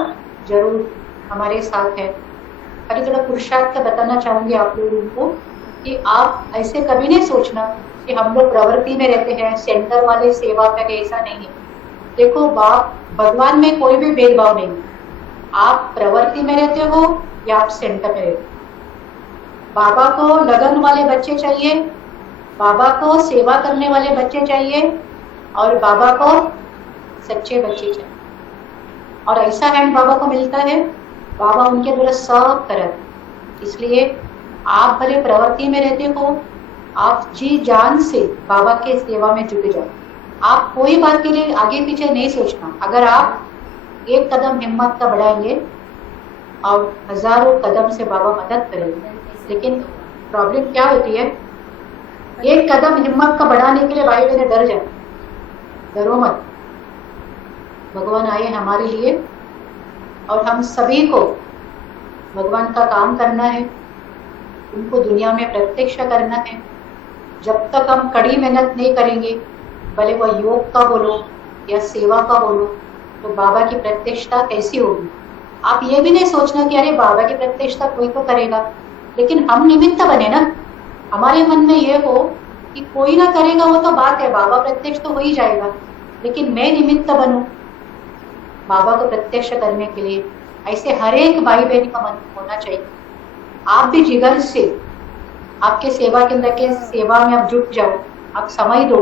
जरूर हमारे साथ है। अभी थोड़ा पुरुषार्थ का बताना चाहूंगी आप लोगों को कि आप ऐसे कभी नहीं सोचना कि हम लोग प्रवृत्ति में रहते हैं, सेंटर वाले सेवा करे, ऐसा नहीं है। देखो भगवान में कोई भी भेदभाव नहीं, आप प्रवृत्ति में रहते हो या आप सेंटर में रहते हो। बाबा को लगन वाले बच्चे चाहिए, बाबा को सेवा करने वाले बच्चे चाहिए, और बाबा को सच्चे बच्चे चाहिए। और ऐसा हैंड बाबा को मिलता है, बाबा उनके द्वारा सब करत। इसलिए आप भले प्रवृत्ति में रहते हो, आप जी जान से बाबा के सेवा में जुटे जाओ। आप कोई बात के लिए आगे पीछे नहीं सोचना। अगर आप एक कदम हिम्मत का बढ़ाएंगे और हजारों कदम से बाबा मदद करेंगे। लेकिन प्रॉब्लम क्या होती है, एक कदम हिम्मत का बढ़ाने के लिए भाई बहने डर जाए। डरो मत, भगवान आए हमारे लिए, और हम सभी को भगवान का काम करना है, उनको दुनिया में प्रत्यक्ष करना है। जब तक हम कड़ी मेहनत नहीं करेंगे, भले वो योग का बोलो या सेवा का बोलो, तो बाबा की प्रत्यक्षता कैसी होगी। आप ये भी नहीं सोचना कि अरे बाबा की प्रत्यक्षता कोई तो करेगा, लेकिन हम निमित्त बने ना। हमारे मन में ये हो कि कोई ना करेगा वो तो बात है, बाबा प्रत्यक्ष तो हो ही जाएगा, लेकिन मैं निमित्त बनूं बाबा को प्रत्यक्ष करने के लिए। ऐसे हर एक भाई बहन का मन होना चाहिए। आप भी जिगर से आपके सेवा केंद्र के सेवा में आप जुट जाओ, आप समय दो।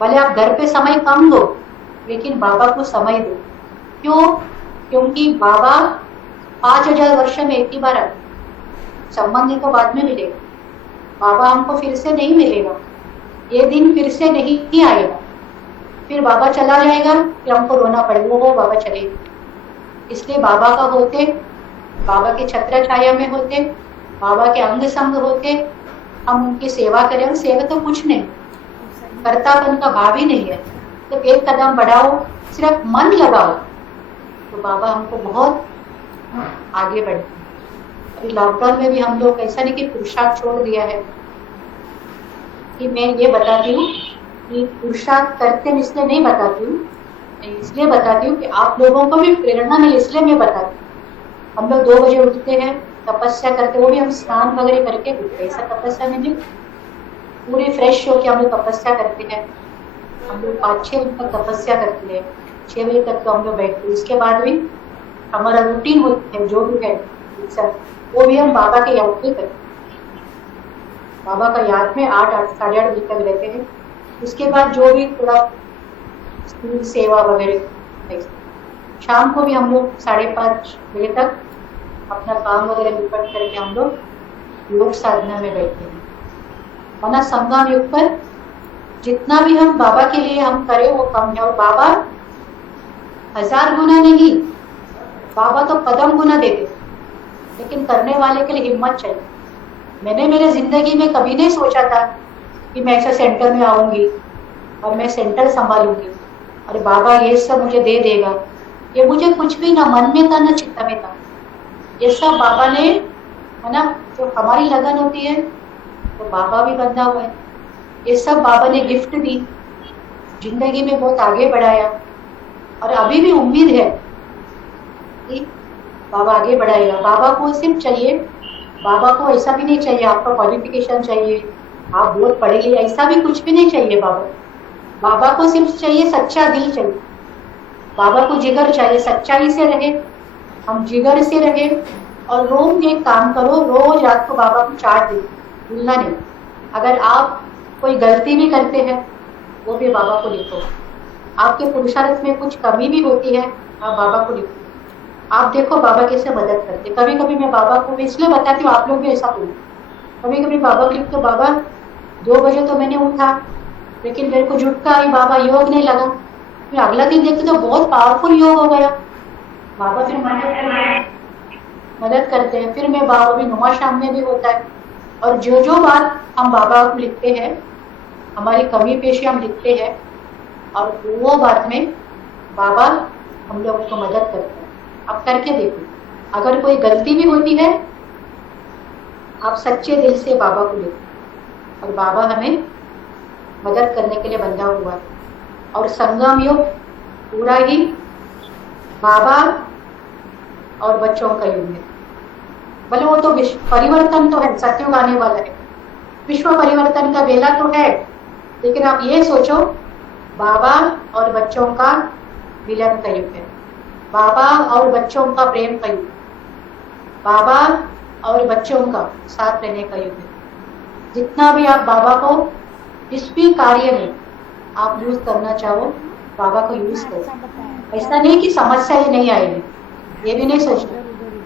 भले आप घर पे समय कम दो, लेकिन बाबा को समय दो। क्यों? क्योंकि बाबा 5000 वर्ष में एक ही बार आते, संबंध तो बाद में मिलेगा। बाबा हमको फिर से नहीं मिलेगा, ये दिन फिर से नहीं आएगा। फिर बाबा चला जाएगा, फिर हमको रोना पड़ेगा, वो बाबा चलेगा। इसलिए बाबा का होते, बाबा के छत्र छाया में होते, बाबा के अंग संग होते, हम उनकी सेवा करें। और सेवा तो कुछ नहीं, कर्तापन का भाव ही नहीं है। तो एक कदम बढ़ाओ, सिर्फ मन लगाओ, तो बाबा हमको बहुत आगे बढ़ते। अभी लॉकडाउन में भी हम लोग ऐसा नहीं कि पुरुषार्थ छोड़ दिया है। कि मैं ये बताती हूँ कि पुरुषार्थ करते मैं इसलिए नहीं बताती हूँ, इसलिए बताती हूँ कि आप लोगों को भी प्रेरणा मिले, इसलिए मैं बताती हूँ। हम लोग 2 बजे उठते हैं, तपस्या करते, वो भी हम स्नान वगैरह करके उठते। ऐसा तपस्या में भी पूरे फ्रेश होके हम लोग तपस्या करते हैं। हम लोग 5-6 बजे तक तपस्या करते हैं, 6 बजे तक तो हम लोग बैठते हैं। उसके बाद भी हमारा रूटीन होता है, जो भी है वो भी हम बाबा के याद में करते हैं। बाबा का याद में 8 साढ़े 8 बजे तक रहते हैं। उसके बाद जो भी थोड़ा स्कूल सेवा वगैरह, शाम को भी हम लोग 5:30 बजे तक अपना काम वगैरह निपट करके हम लोग योग साधना में बैठते हैं। वरना संगम युग पर जितना भी हम बाबा के लिए हम करें वो कम है। और बाबा 1000 गुना नहीं, बाबा तो कदम गुना देते, लेकिन करने वाले के लिए हिम्मत चाहिए। मैंने मेरे जिंदगी में कभी नहीं सोचा था कि मैं ऐसे सेंटर में आऊंगी और मैं सेंटर संभालूंगी और बाबा ये सब मुझे दे देगा, ये मुझे कुछ भी ना मन में था ना चित्त में था। ये सब बाबा ने, है ना, जो हमारी लगन होती है तो बाबा भी बंधा हुआ है। ये सब बाबा ने गिफ्ट दी, जिंदगी में बहुत आगे बढ़ाया, और अभी भी उम्मीद है कि बाबा आगे बढ़ाएगा। बाबा को सिर्फ चाहिए, बाबा को ऐसा भी नहीं चाहिए आपका क्वालिफिकेशन चाहिए, आप बहुत पढ़े लिखे, ऐसा भी कुछ भी नहीं चाहिए। बाबा को सिर्फ चाहिए सच्चा दिल चाहिए। बाबा को जिगर चाहिए, सच्चाई से रहे, हम जिगर से रहे, और रोज एक काम करो, रोज रात को बाबा को चाट दे, भूलना नहीं। अगर आप कोई गलती भी करते हैं वो भी बाबा को लिखो। आपके पुरुषार्थ में कुछ कमी भी होती है, आप बाबा को लिखो। आप देखो बाबा कैसे मदद करते। कभी कभी मैं बाबा को इसलिए बताती हूँ, आप लोग भी ऐसा करो। कभी कभी बाबा को लिखते, बाबा 2 बजे तो मैंने उठा, लेकिन मेरे को झुटका आई, बाबा योग नहीं लगा। फिर अगला दिन देखते तो बहुत पावरफुल योग हो गया। बाबा फिर मदद करते हैं। फिर मैं बाबा भी नुमा शाम में भी होता है। और जो जो बात हम बाबा को लिखते हैं, हमारी कमी पेशी हम लिखते हैं, और वो बात में बाबा हम लोग को मदद करते हैं। आप करके देखो, अगर कोई गलती भी होती है आप सच्चे दिल से बाबा को लिखो, और बाबा हमें मदद करने के लिए बंधा हुआ है। और संगम योग पूरा ही बाबा और बच्चों का युग है। भले वो तो विश्व परिवर्तन तो है, सत्युग आने वाला है, विश्व परिवर्तन का बेला तो है, लेकिन आप ये सोचो बाबा और बच्चों का मिलन का युग है, बाबा और बच्चों का प्रेम का युग, बाबा और बच्चों का साथ रहने का युग है। जितना भी आप बाबा को जिस भी कार्य में आप यूज करना चाहो, बाबा को यूज करो। ऐसा नहीं कि समस्या ही नहीं आएगी, ये भी नहीं सोचना,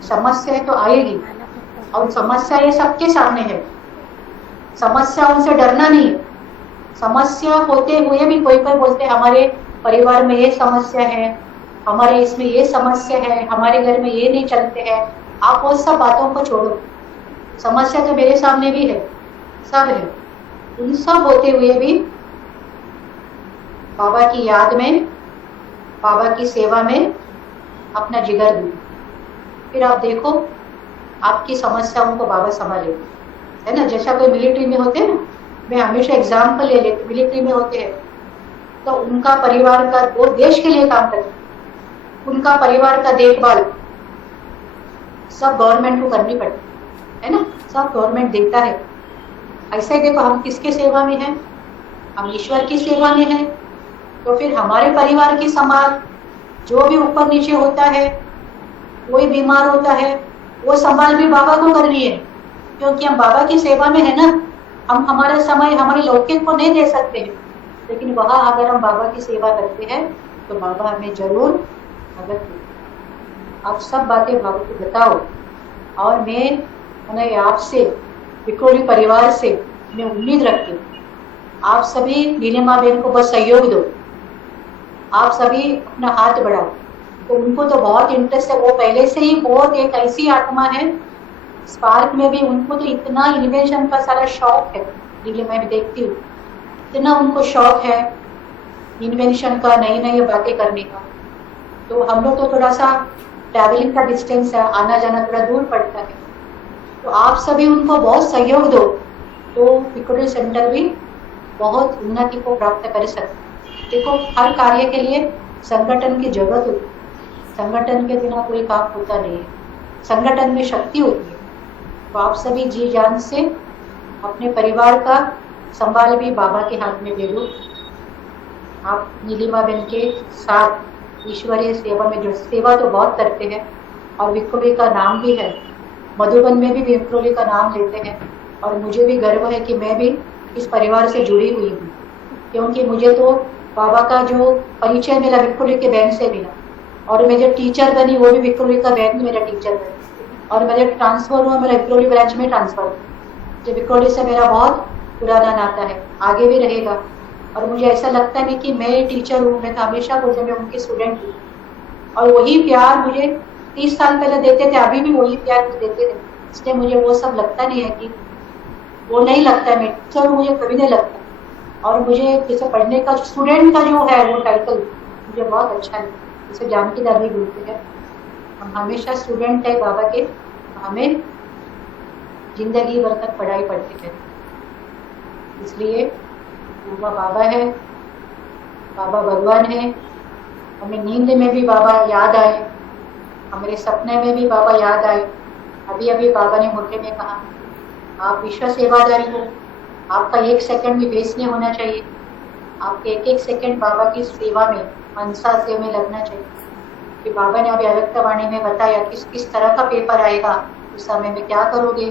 समस्या तो आएगी, और समस्या ये सबके सामने है। समस्याओं से डरना नहीं। समस्या होते हुए भी कोई कोई बोलते हमारे परिवार में ये समस्या है, हमारे इसमें ये समस्या है, हमारे घर में ये नहीं चलते हैं। आप वो सब बातों को छोड़ो, समस्या तो मेरे सामने भी है, सब है। उन सब होते हुए भी बाबा की याद में, बाबा की सेवा में अपना जिगर दो। फिर आप देखो आपकी समस्याओं को बाबा संभाले, है ना। जैसा कोई मिलिट्री में होते हैं ना, मैं हमेशा एग्जाम्पल ले लेती, मिलिट्री में होते हैं तो उनका परिवार का, वो देश के लिए काम करते हैं, उनका परिवार का देखभाल सब गवर्नमेंट को करनी पड़ती है ना, सब गवर्नमेंट देता है। ऐसे देखो हम किसके सेवा में हैं, हम ईश्वर की सेवा में हैं, तो फिर हमारे परिवार की संभाल, जो भी ऊपर नीचे होता है, कोई बीमार होता है, वो संभाल भी बाबा को करनी है, क्योंकि हम बाबा की सेवा में है ना। हम हमारा समय हमारे लौकिक को नहीं दे सकते हैं, लेकिन वहाँ अगर हम बाबा की सेवा करते हैं तो बाबा हमें जरूर मदद करें। आप सब बातें बाबा को बताओ, और मैं आपसे, विक्रोली परिवार से मैं उम्मीद रखती हूँ, आप सभी नीलिमा बहन को बस सहयोग दो। आप सभी अपना हाथ बढ़ाओ। तो उनको तो बहुत इंटरेस्ट है, वो पहले से ही बहुत एक ऐसी आत्मा है, स्पार्क में भी उनको तो इतना इन्वेंशन का सारा शौक है। नीलिमा मैं देखती हूँ इतना उनको शौक है इन्वेंशन का, नई नई बातें करने का। तो हम लोग तो थोड़ा सा ट्रैवलिंग का डिस्टेंस है, आना जाना थोड़ा दूर पड़ता है, तो आप सभी उनको बहुत सहयोग दो, तो विक्टोरिया सेंटर भी बहुत उन्नति को प्राप्त कर सकते। देखो हर कार्य के लिए संगठन की जरूरत होती है, संगठन के बिना कोई काम होता नहीं है, संगठन में शक्ति होती है। तो आप सभी जी जान से अपने परिवार का संभाल भी बाबा के हाथ में दे दो। आप नीलिमा बहन के साथ ईश्वरीय सेवा में जो सेवा तो बहुत करते हैं, और विक्रोली का नाम भी है, मधुबन में भी विक्रोली का नाम लेते हैं, और मुझे भी गर्व है कि मैं भी इस परिवार से जुड़ी हुई हूँ, क्योंकि मुझे तो बाबा का जो परिचय मिला विक्रोली के बहन से मिला, और मैं जब टीचर बनी वो भी विक्रोली का बहन मेरा टीचर बनी, और मैं जब ट्रांसफर हुआ मेरा विक्रोली ब्रांच में ट्रांसफर हुआ। जब विक्रोली से मेरा बहुत पुराना नाता है, आगे भी रहेगा। और मुझे ऐसा लगता है कि मैं टीचर हूँ, मैं तो हमेशा बोलते मैं उनकी स्टूडेंट हूँ, और वही प्यार मुझे 30 साल पहले देते थे, अभी भी वही प्यार मुझे देते थे। इसलिए मुझे वो सब लगता नहीं है कि वो नहीं लगता है, मैं टीचर मुझे कभी नहीं लगता। और मुझे जैसे पढ़ने का स्टूडेंट का जो है वो टाइटल मुझे बहुत अच्छा लगा। जैसे जानकी दादी बोलते हैं, हम हमेशा स्टूडेंट है बाबा के, हमें जिंदगी भर तक पढ़ाई पढ़ते थे। इसलिए बाबा है, बाबा भगवान है। हमें नींद में भी बाबा याद आए, हमारे सपने में भी बाबा याद आए। अभी अभी बाबा ने मुर्गे में कहा, आप विश्व सेवादारी हो, आपका 1 सेकंड भी वेस्ट नहीं होना चाहिए। आपके एक सेकंड बाबा की सेवा में, मनसा सेवा में लगना चाहिए। कि बाबा ने अभी अव्यक्तवाणी में बताया किस किस तरह का पेपर आएगा, उस समय में क्या करोगे।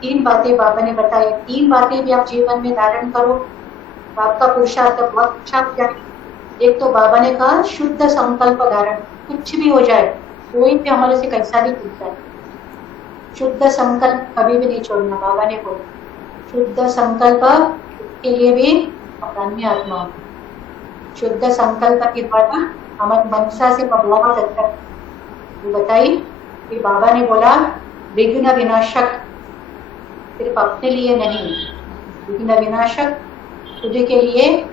3 बातें बाबा ने बताई, 3 बातें भी आप जीवन में धारण करो तो आपका पुरुषार्थ बहुत अच्छा हो जाए। एक तो बाबा ने कहा शुद्ध संकल्प धारण, कुछ भी हो जाए, कोई भी हमारे से कैसा भी पूछ जाए, शुद्ध संकल्प कभी भी नहीं छोड़ना। बाबा ने बोला शुद्ध संकल्प के लिए भी अन्य आत्मा, शुद्ध संकल्प के द्वारा हमारे मनसा से बदलाव तक बताई कि बाबा ने बोला विघ्न विनाशक, सिर्फ अपने लिए नहीं, विघ्न विनाशक खुद के लिए,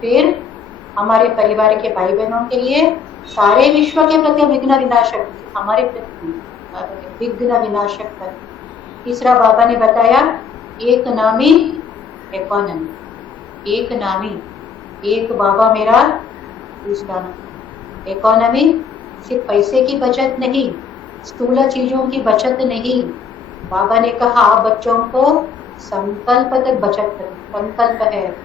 फिर हमारे परिवार के भाई बहनों के लिए, सारे विश्व के प्रति विघ्न विनाशक, हमारे प्रति विघ्न विनाशक पर। तीसरा बाबा ने बताया एक नामी इकोनॉमी, एक नामी, एक बाबा मेरा दूसरा इकोनॉमी। सिर्फ पैसे की बचत नहीं, स्थूल चीजों की बचत नहीं। बाबा ने कहा बच्चों को संकल्प तक बचत करो। संकल्प है,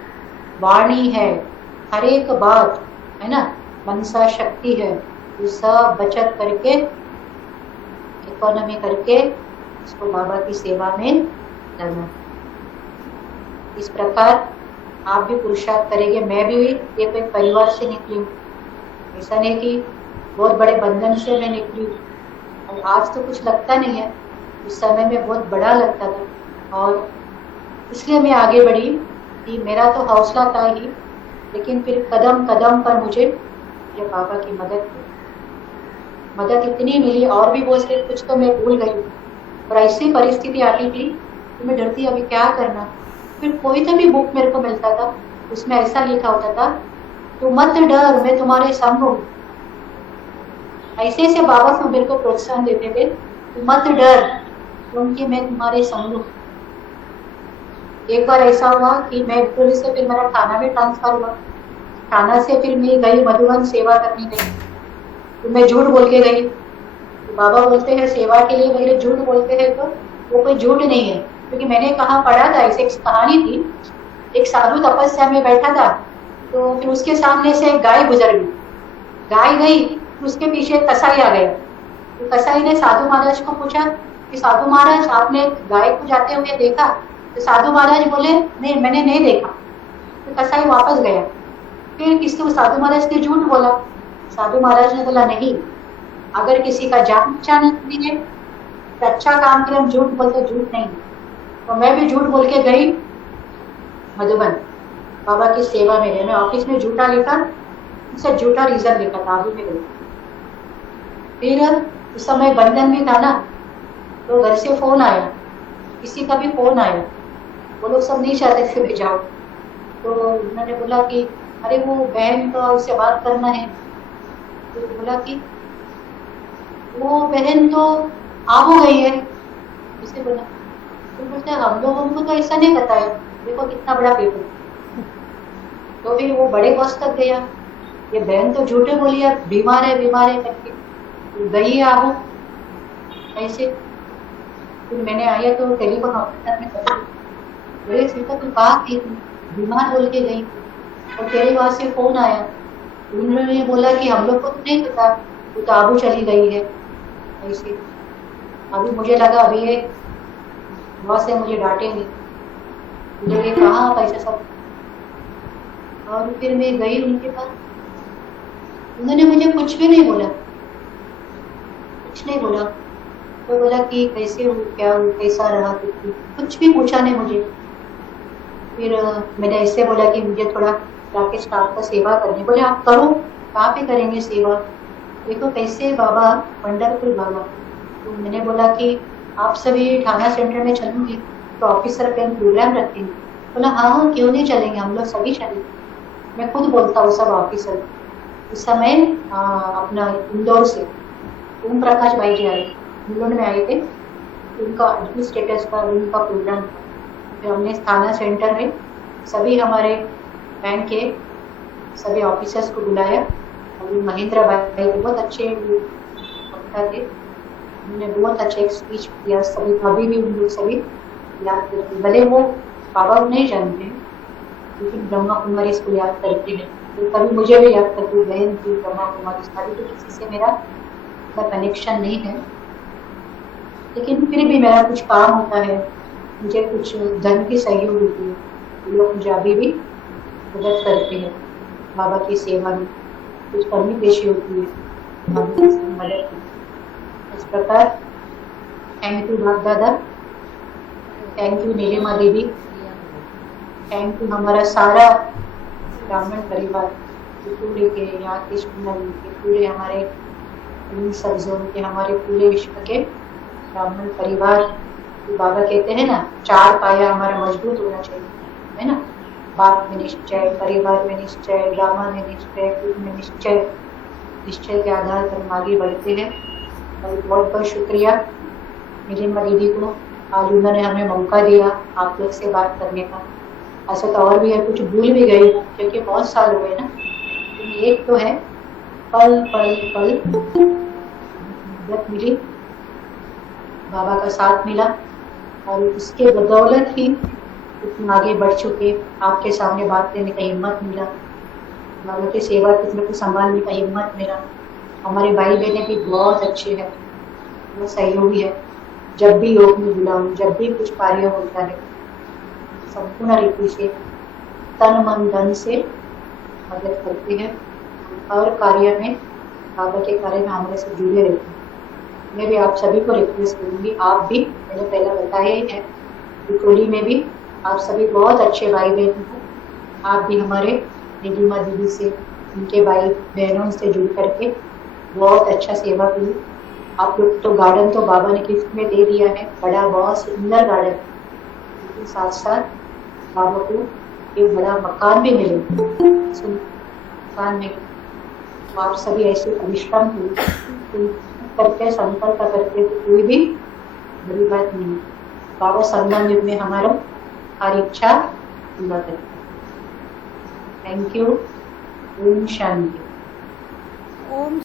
वाणी है, हर एक बात है ना, मनसा शक्ति है, ये सब बचत करके, इकोनॉमी करके इसको बाबा की सेवा में करना। इस प्रकार आप भी पुरुषार्थ करेंगे। मैं भी एक परिवार से निकली हूँ, ऐसा नहीं कि बहुत बड़े बंधन से मैं निकली हूँ। और आज तो कुछ लगता नहीं है, उस समय में बहुत बड़ा लगता था। और इसलिए मैं आगे बढ़ी कि मेरा तो हौसला था ही, लेकिन फिर कदम कदम पर मुझे ये बाबा की मदद इतनी मिली। और भी बहुत से कुछ तो मैं भूल गई, और ऐसी परिस्थिति आती थी कि मैं डरती अभी क्या करना। फिर कोई तो भी बुक मेरे को मिलता था, उसमें ऐसा लिखा होता था तू मत डर, मैं तुम्हारे संग हूँ। ऐसे ऐसे बाबा को मेरे को प्रोत्साहन देते थे, तू मत डर क्योंकि मैं तुम्हारे संग हूँ। एक बार ऐसा हुआ कि मैं पुलिस से फिर मेरा थाना में ट्रांसफर हुआ। थाना से फिर मैं गई मधुबन सेवा करने गई, तो मैं झूठ बोल के गई। तो बाबा बोलते हैं सेवा के लिए मेरे झूठ बोलते हैं, तो वो कोई झूठ नहीं है, क्योंकि मैंने कहाँ पढ़ा था, ऐसे एक कहानी थी। एक साधु तपस्या में बैठा था, तो फिर उसके सामने से एक गाय गुजर गई। गाय गई तो उसके पीछे कसाई आ गया। तो कसाई ने साधु महाराज को पूछा कि साधु महाराज आपने गाय को जाते हुए देखा? तो साधु महाराज बोले नहीं, मैंने नहीं देखा। तो कसाई वापस गया। फिर किसको साधु महाराज ने झूठ बोला। साधु महाराज ने बोला नहीं, अगर किसी का जान पहचान भी है तो अच्छा काम के लिए हम झूठ बोलते, झूठ नहीं। तो मैं भी झूठ बोल के गई मधुबन बाबा की सेवा में। मैंने ऑफिस में झूठा लिखा, उससे झूठा रीजन लिखा था, अभी में गई। फिर उस समय बंधन भी था ना, तो घर से फोन आया, किसी का भी फोन आया, वो लोग सब नहीं चाहते थे मैं जाओ। तो उन्होंने बोला कि अरे वो बहन तो उससे बात करना है। तो बोला कि वो बहन तो आ हो गई है, उसे बोला। तो बोलते हम लोगों को तो ऐसा नहीं बताया, देखो कितना बड़ा पेपर। तो फिर वो बड़े बॉस तक गया, ये बहन तो झूठे बोली है, बीमार है करके गई आबू ऐसे। फिर मैंने आया तो टेलीफोन ऑपरेटर में बोले सीता तुम बात की बीमार बोल के गई, और तेरे वहां से फोन आया। उन्होंने बोला कि हम लोग को तो नहीं पता, वो तो आबू चली गई है ऐसे। अभी मुझे लगा अभी ये वहां से मुझे डांटेंगे, मुझे ये कहा पैसा सब। और फिर मैं गई उनके पास, उन्होंने मुझे कुछ भी नहीं बोला, कुछ नहीं बोला। तो बोला कि कैसे हो, क्या हो, कैसा रहा, कुछ भी पूछा नहीं मुझे। फिर मैंने ऐसे बोला कि मुझे थोड़ा जाके स्टाफ का सेवा करनी। बोले आप करो, कहाँ पे करेंगे सेवा? देखो कैसे बाबा, पंढरपुर बाबा। तो मैंने बोला कि आप सभी थाना सेंटर में चलूंगी तो ऑफिसर पे प्रोग्राम रखते हैं। बोला हाँ हाँ क्यों नहीं चलेंगे, हम लोग सभी चलेंगे। मैं खुद बोलता हूँ सब ऑफिसर, उस समय अपना इंदौर से ओम प्रकाश भाई जी आए, इंदौर में आए थे। उनका स्टेटस का उनका प्रोग्राम था। फिर हमने थाना सेंटर में सभी हमारे बैंक के सभी ऑफिसर्स को बुलाया। और महेंद्र भाई बहुत अच्छे वक्ता थे, उन्होंने बहुत अच्छा एक स्पीच किया। सभी अभी भी उन लोग सभी याद करते, भले वो बाबा को नहीं जानते लेकिन ब्रह्मा कुमारी इसको याद करते हैं। तो कभी मुझे भी याद करती, बहन थी ब्रह्मा कुमारी। सारी तो किसी से मेरा कनेक्शन नहीं है, लेकिन फिर भी मेरा कुछ काम होता है, मुझे कुछ धन की सहयोग होती है, वो लोग मुझे अभी भी मदद करते हैं। बाबा की सेवा में कुछ करनी पेशी होती है, बाबा की मदद की। इस प्रकार थैंक यू बाप दादा, थैंक यू नीलिमा दीदी, थैंक यू हमारा सारा ब्राह्मण परिवार पूरे के, यहाँ के पूरे हमारे इन सब जोन के, हमारे पूरे विश्व के ब्राह्मण परिवार। बाबा कहते हैं ना, चार पाया हमारा मजबूत होना चाहिए, है ना। बाप में निश्चय, परिवार में निश्चय, ड्रामा में निश्चय, कुल में निश्चय, निश्चय के आधार पर हम आगे बढ़ते हैं। और बहुत बहुत शुक्रिया नीलिमा दीदी को, आज उन्होंने हमें मौका दिया आप लोग से बात करने का। ऐसा तो और भी है, कुछ भूल भी गई क्योंकि बहुत साल हुए ना। एक तो है पल पल पल मदद मिली, बाबा का साथ मिला, और उसके बदौलत ही इतना आगे बढ़ चुके। आपके सामने बात करने का हिम्मत मिला, बाबा की सेवा कितने को संभालने का हिम्मत मिला। हमारे भाई बहनें भी बहुत अच्छे हैं, बहुत सहयोगी है। जब भी योग में बुलाऊं, जब भी कुछ कार्य होता है, संपूर्ण रीति से तन मन धन से मदद करते हैं। हर कार्य में बाबा के कार्य में हमारे से जुड़े रहते हैं। मैं भी आप सभी को रिक्वेस्ट करूंगी, आप भी, मैंने पहले बताया ही है, बिकोली में भी आप सभी बहुत अच्छे भाई बहन हो। आप भी हमारे नीलिमा दीदी से, उनके भाई बहनों से जुड़ करके बहुत अच्छा सेवा की। आप लोग तो गार्डन तो बाबा ने गिफ्ट में दे दिया है, बड़ा बहुत सुंदर गार्डन, लेकिन साथ साथ बाबा को एक बड़ा मकान भी मिले, मकान में। तो आप सभी ऐसे परिश्रम करके, संकल्प करके, तो कोई भी बड़ी बात नहीं। बाबा संगम युग में हमारा हर इच्छा पूरा करते। Thank you. Om Shanti. Om